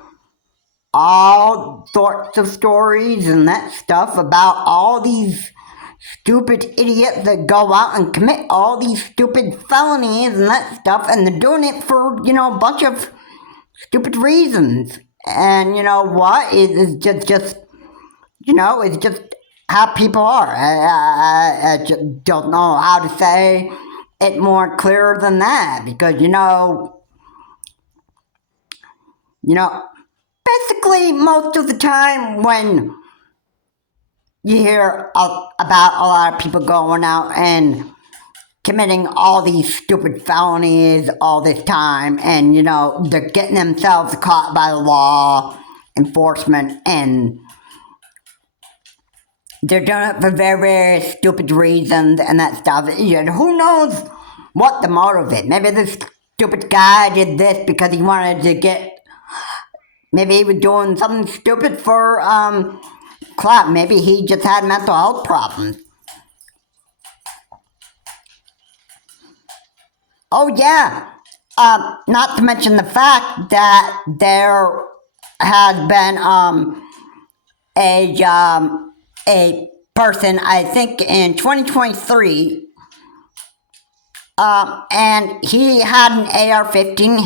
all sorts of stories and that stuff about all these stupid idiots that go out and commit all these stupid felonies and that stuff, and they're doing it for, a bunch of stupid reasons. And you know what? It's just it's just how people are. I just don't know how to say it more clearer than that because basically most of the time when you hear about a lot of people going out and committing all these stupid felonies all this time, and they're getting themselves caught by the law enforcement, and they're doing it for very, very stupid reasons and that stuff. And who knows what the motive is? Maybe this stupid guy did this because he wanted to get. Maybe he was doing something stupid for clout. Maybe he just had mental health problems. Oh yeah. Not to mention the fact that there has been a person, I think in 2023, and he had an AR-15.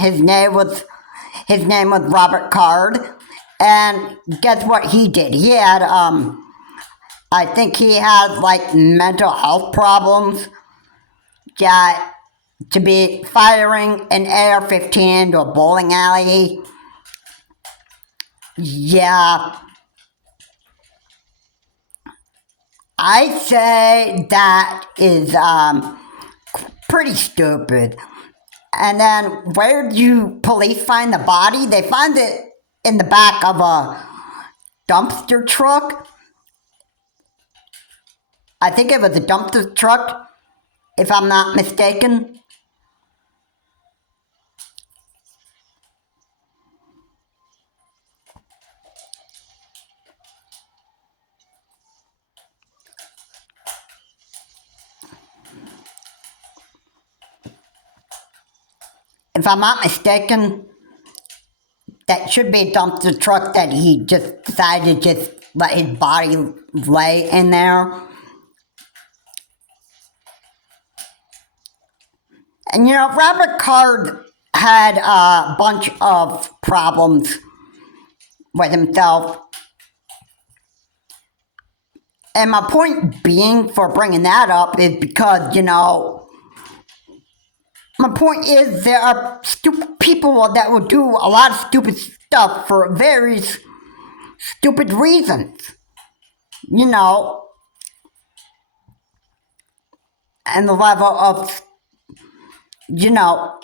His name was Robert Card, and guess what he did? He had I think he had like mental health problems. Yeah, to be firing an AR-15 into a bowling alley. Yeah, I say that is pretty stupid. And then where do police find the body? They find it in the back of a dumpster truck. I think it was a dumpster truck, if I'm not mistaken. If I'm not mistaken, that should be a dumpster truck that he just decided to just let his body lay in there. And Robert Card had a bunch of problems with himself. And my point being for bringing that up is because, my point is there are stupid people that will do a lot of stupid stuff for very stupid reasons. And the level of, you know,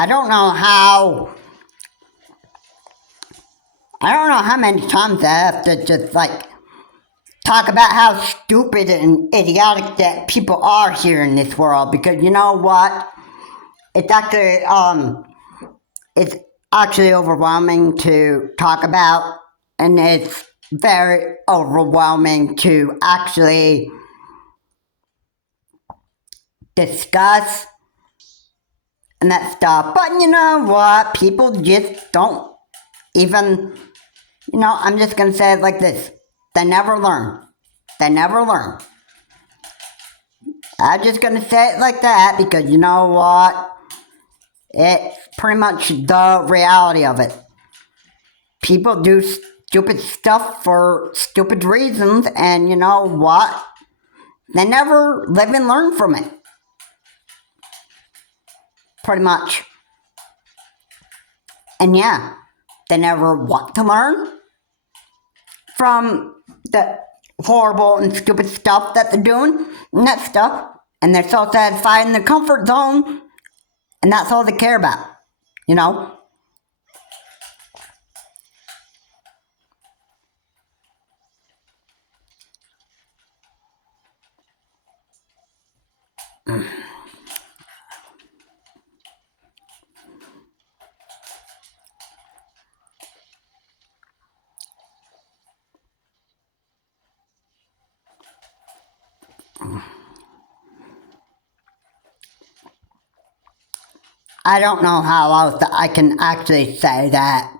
I don't know how. I don't know how many times I have to just like talk about how stupid and idiotic that people are here in this world, because you know what? It's actually it's actually overwhelming to talk about, and it's very overwhelming to actually discuss and that stuff. But you know what? People just don't even, I'm just gonna say it like this. They never learn. They never learn. I'm just gonna say it like that because you know what? It's pretty much the reality of it. People do stupid stuff for stupid reasons, and you know what? They never live and learn from it. Pretty much. And yeah, they never want to learn from the horrible and stupid stuff that they're doing and that stuff. And they're so satisfied in their comfort zone, and that's all they care about, you know? I don't know how else I can actually say that.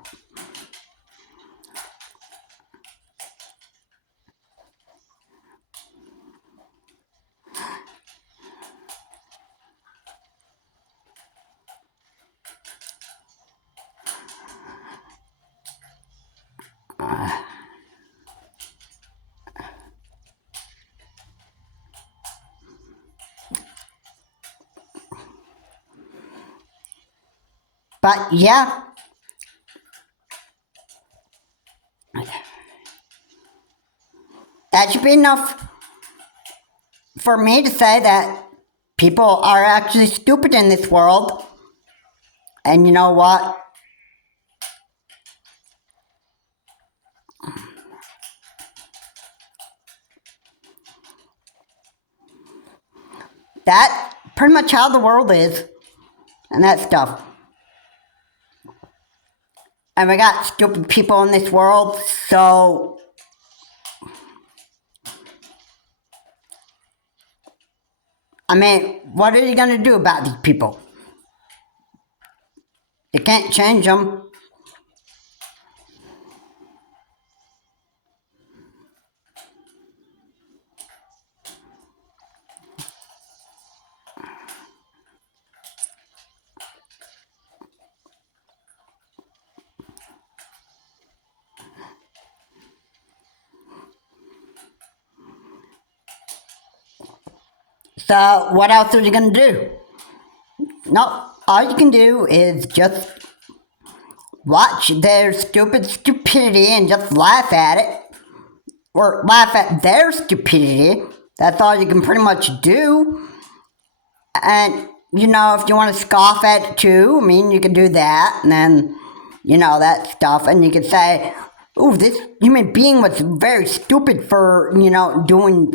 But yeah, that should be enough for me to say that people are actually stupid in this world. And you know what? That's pretty much how the world is, and that stuff. And we got stupid people in this world, so I mean, what are you gonna do about these people? You can't change them. So what else are you gonna do? No, all you can do is just watch their stupid stupidity and just laugh at it. Or laugh at their stupidity. That's all you can pretty much do. And, if you want to scoff at it too, I mean, you can do that. And then, that stuff. And you can say, ooh, this human being was very stupid for, doing.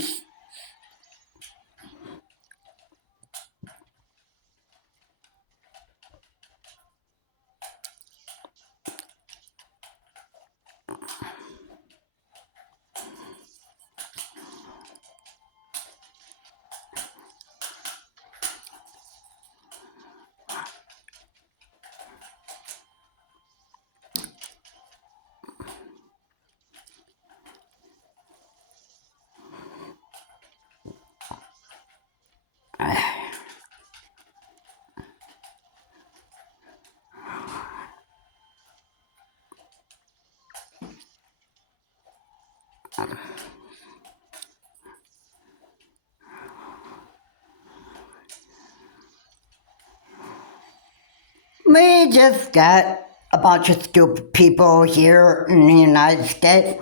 We just got a bunch of stupid people here in the United States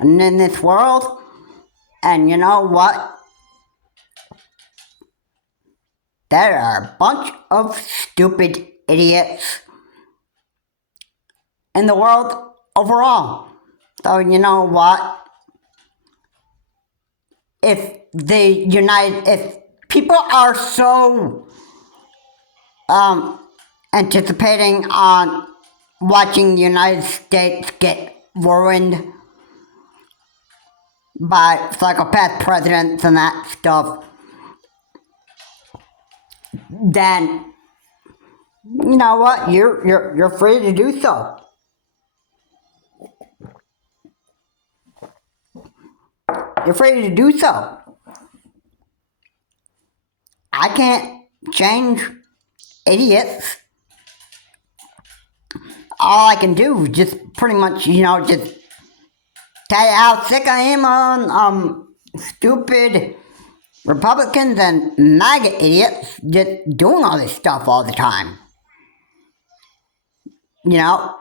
and in this world. And you know what? There are a bunch of stupid idiots in the world overall. So you know what? If people are so anticipating on watching the United States get ruined by psychopath presidents and that stuff, then you know what? You're free to do so. You're free to do so. I can't change idiots. All I can do is just pretty much, just tell you how sick I am on stupid Republicans and MAGA idiots just doing all this stuff all the time. You know?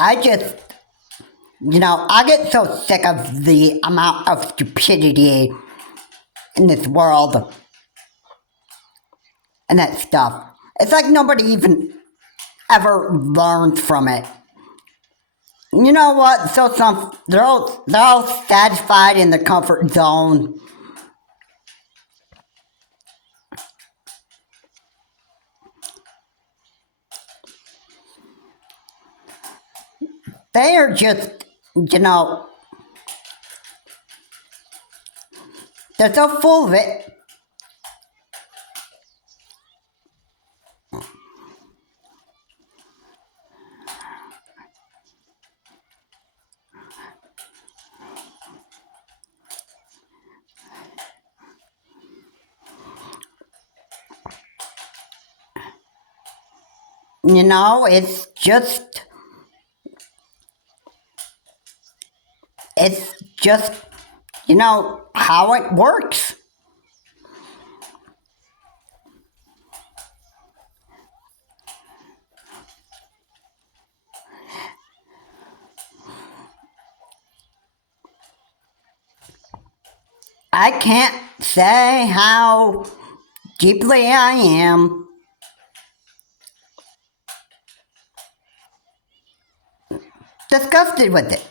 I just, I get so sick of the amount of stupidity in this world and that stuff. It's like nobody even ever learned from it. You know what? So they're all satisfied in their comfort zone. They are just, they're so full of it. It's just, how it works. I can't say how deeply I am disgusted with it.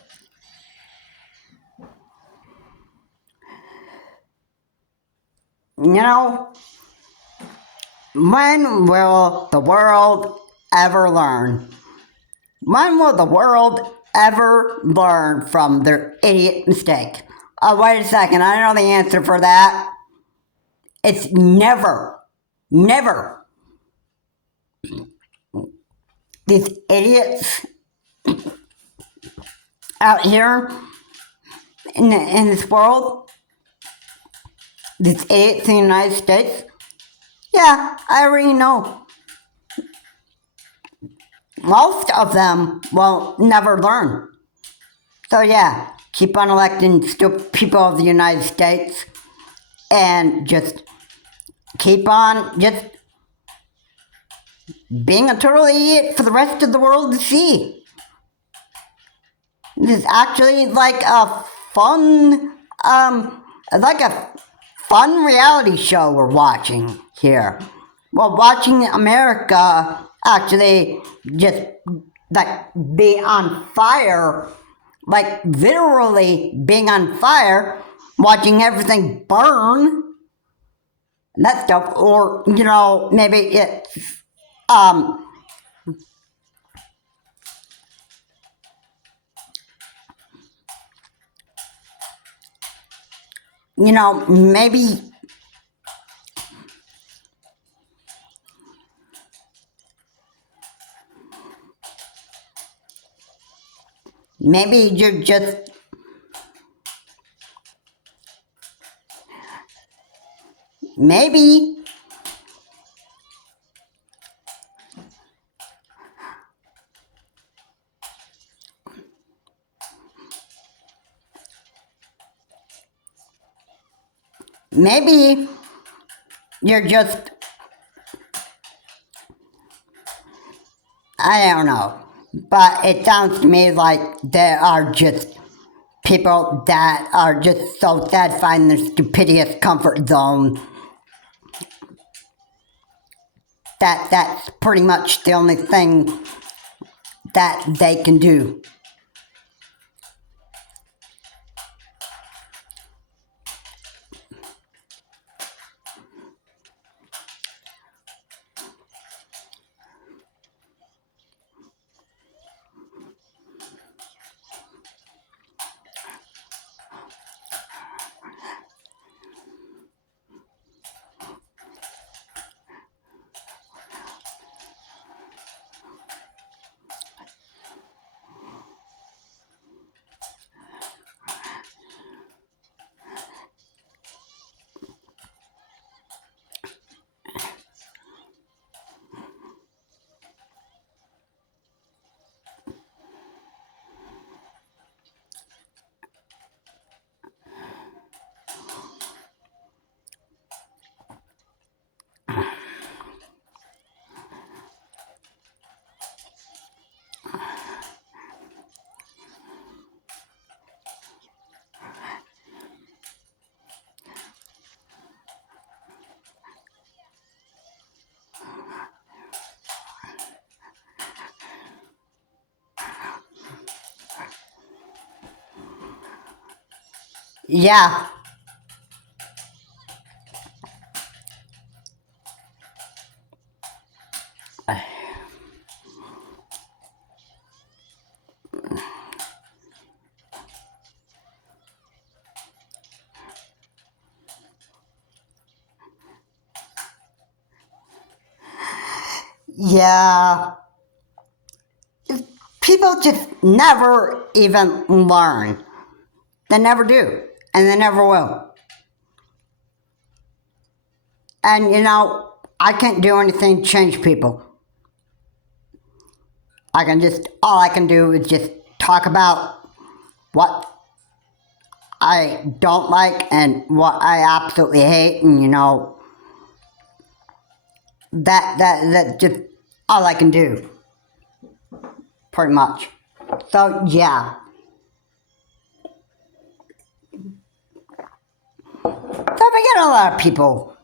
When will the world ever learn? When will the world ever learn from their idiot mistake? Oh, wait a second, I know the answer for that. It's never. Never. These idiots out here in this world, these idiots in the United States, yeah, I already know. Most of them will never learn. So yeah, keep on electing stupid people of the United States and just keep on just being a total idiot for the rest of the world to see. This is actually like a fun reality show we're watching here. We're watching America actually just like be on fire, like literally being on fire, watching everything burn and that stuff, or maybe it's maybe Maybe you're just, maybe, maybe you're just, I don't know. But it sounds to me like there are just people that are just so satisfied in their stupidest comfort zone that that's pretty much the only thing that they can do. Yeah, yeah. People just never even learn. They never do, and they never will. And I can't do anything to change people. All I can do is just talk about what I don't like and what I absolutely hate, and that just all I can do, pretty much. So yeah, so we get a lot of people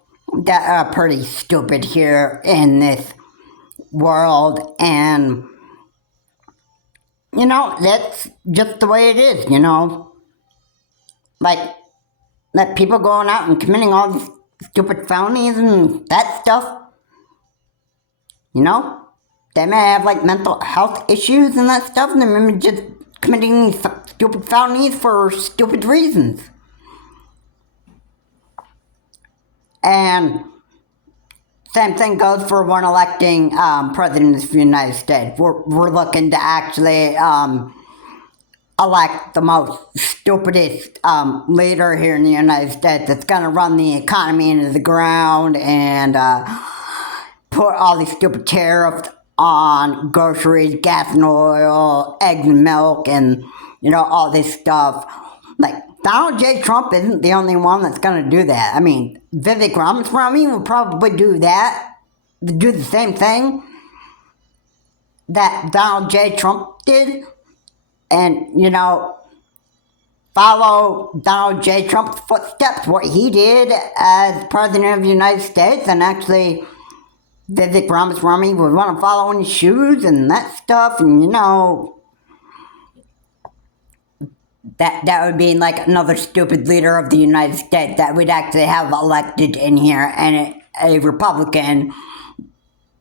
that are pretty stupid here in this world, and that's just the way it is. Like people going out and committing all these stupid felonies and that stuff. They may have like mental health issues and that stuff, and they may be just committing these stupid felonies for stupid reasons. And same thing goes for when electing president of the United States. We're looking to actually elect the most stupidest leader here in the United States that's going to run the economy into the ground and put all these stupid tariffs on groceries, gas and oil, eggs and milk, and all this stuff. Like, Donald J. Trump isn't the only one that's going to do that. I mean, Vivek Ramaswamy will probably do that, do the same thing that Donald J. Trump did, and follow Donald J. Trump's footsteps, what he did as president of the United States, and actually Vivek Ramaswamy would want to follow in his shoes and that stuff, and that would be like another stupid leader of the United States that we'd actually have elected in here, and a Republican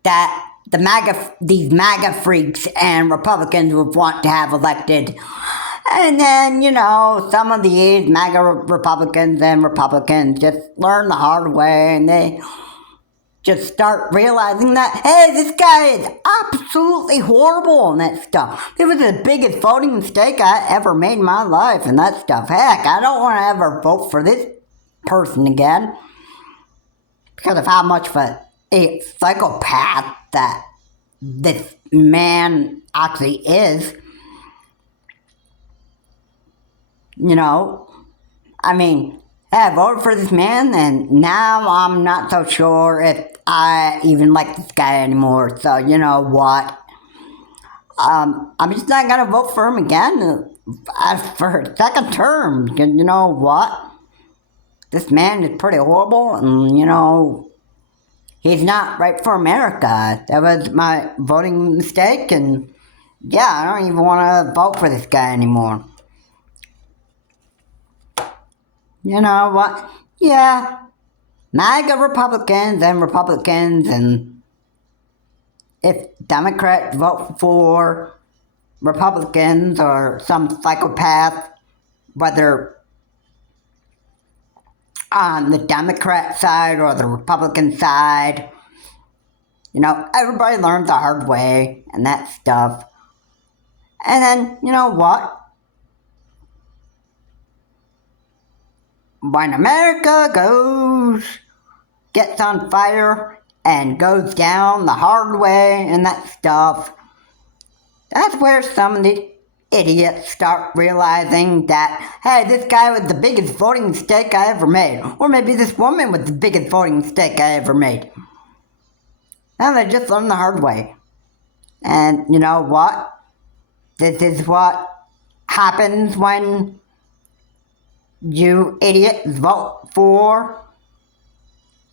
that these MAGA freaks and Republicans would want to have elected. And then, some of these MAGA Republicans and Republicans just learn the hard way, and they just start realizing that, hey, this guy is absolutely horrible and that stuff. It was the biggest voting mistake I ever made in my life and that stuff. Heck, I don't want to ever vote for this person again because of how much of a psychopath that this man actually is. You know, I mean, I voted for this man, and now I'm not so sure if I even like this guy anymore. So, you know what? I'm just not gonna vote for him again for a second term. You know what? This man is pretty horrible, and you know, he's not right for America. That was my voting mistake, and yeah, I don't even want to vote for this guy anymore. You know what? Yeah, MAGA Republicans, and if Democrats vote for Republicans or some psychopath, whether on the Democrat side or the Republican side, you know, everybody learns the hard way and that stuff. And then, you know what? When America gets on fire and goes down the hard way and that stuff, that's where some of the idiots start realizing that, hey, this guy was the biggest voting mistake I ever made. Or maybe this woman was the biggest voting mistake I ever made. And they just learn the hard way. And you know what? This is what happens when you idiots vote for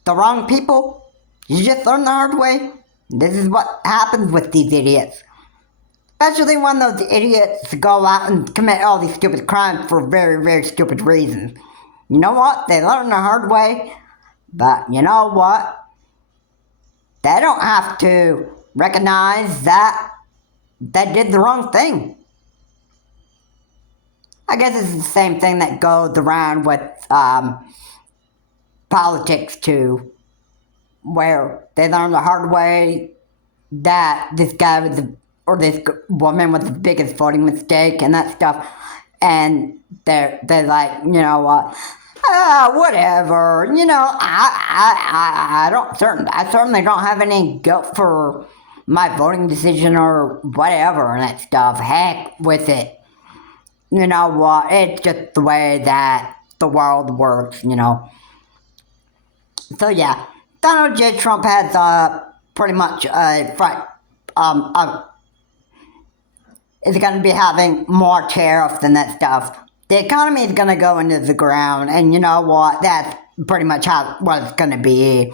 the wrong people. You just learn the hard way. This is what happens with these idiots. Especially when those idiots go out and commit all these stupid crimes for very, very stupid reasons. You know what? They learn the hard way. But you know what? They don't have to recognize that they did the wrong thing. I guess it's the same thing that goes around with politics too, where they learn the hard way that this guy was or this woman was the biggest voting mistake and that stuff, and they're like, you know what, whatever, you know, I certainly don't have any guilt for my voting decision or whatever and that stuff. Heck with it. You know what? It's just the way that the world works, you know. So yeah, Donald J. Trump has pretty much is going to be having more tariffs and that stuff. The economy is going to go into the ground, and you know what? That's pretty much what it's going to be.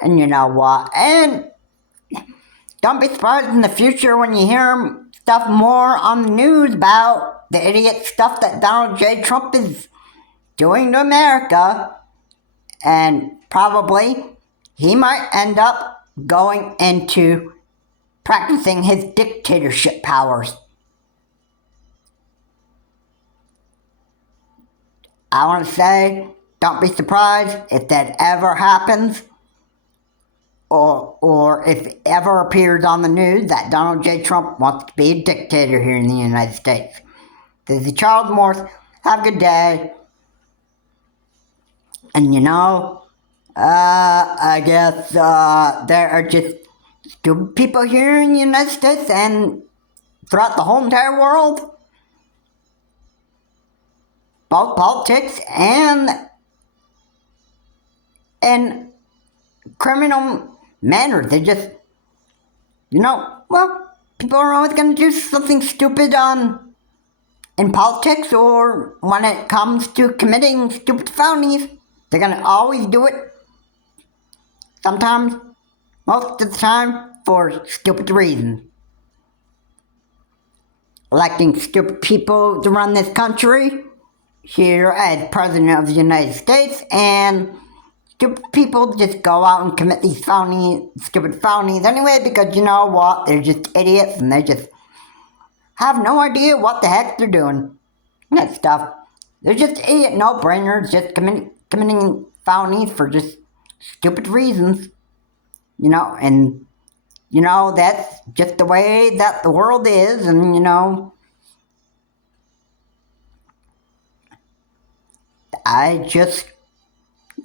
And you know what? And don't be surprised in the future when you hear stuff more on the news about the idiot stuff that Donald J. Trump is doing to America. And probably he might end up going into practicing his dictatorship powers. I want to say, don't be surprised if that ever happens, or if it ever appears on the news that Donald J. Trump wants to be a dictator here in the United States. This is Charles Morse. Have a good day. And you know, I guess there are just stupid people here in the United States and throughout the whole entire world. Both politics and criminal manner. They just, you know, well, people are always going to do something stupid in politics, or when it comes to committing stupid felonies. They're going to always do it. Sometimes, most of the time, for stupid reasons. Electing stupid people to run this country here as President of the United States, and stupid people just go out and commit these stupid felonies anyway, because you know what? They're just idiots and they just have no idea what the heck they're doing. That stuff. They're just idiot no-brainers, just committing felonies for just stupid reasons. And that's just the way that the world is, and I just,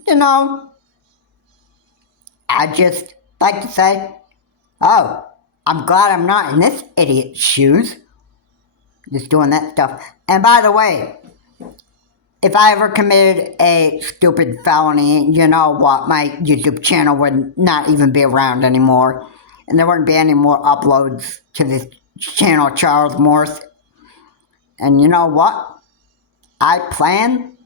you know, I just like to say, oh, I'm glad I'm not in this idiot's shoes, just doing that stuff. And by the way, if I ever committed a stupid felony, you know what, my YouTube channel would not even be around anymore. And there wouldn't be any more uploads to this channel, Charles Morse. And you know what? I plan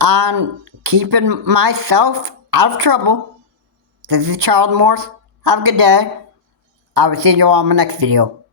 on keeping myself out of trouble. This is Charles Morse. Have a good day. I will see you all in my next video.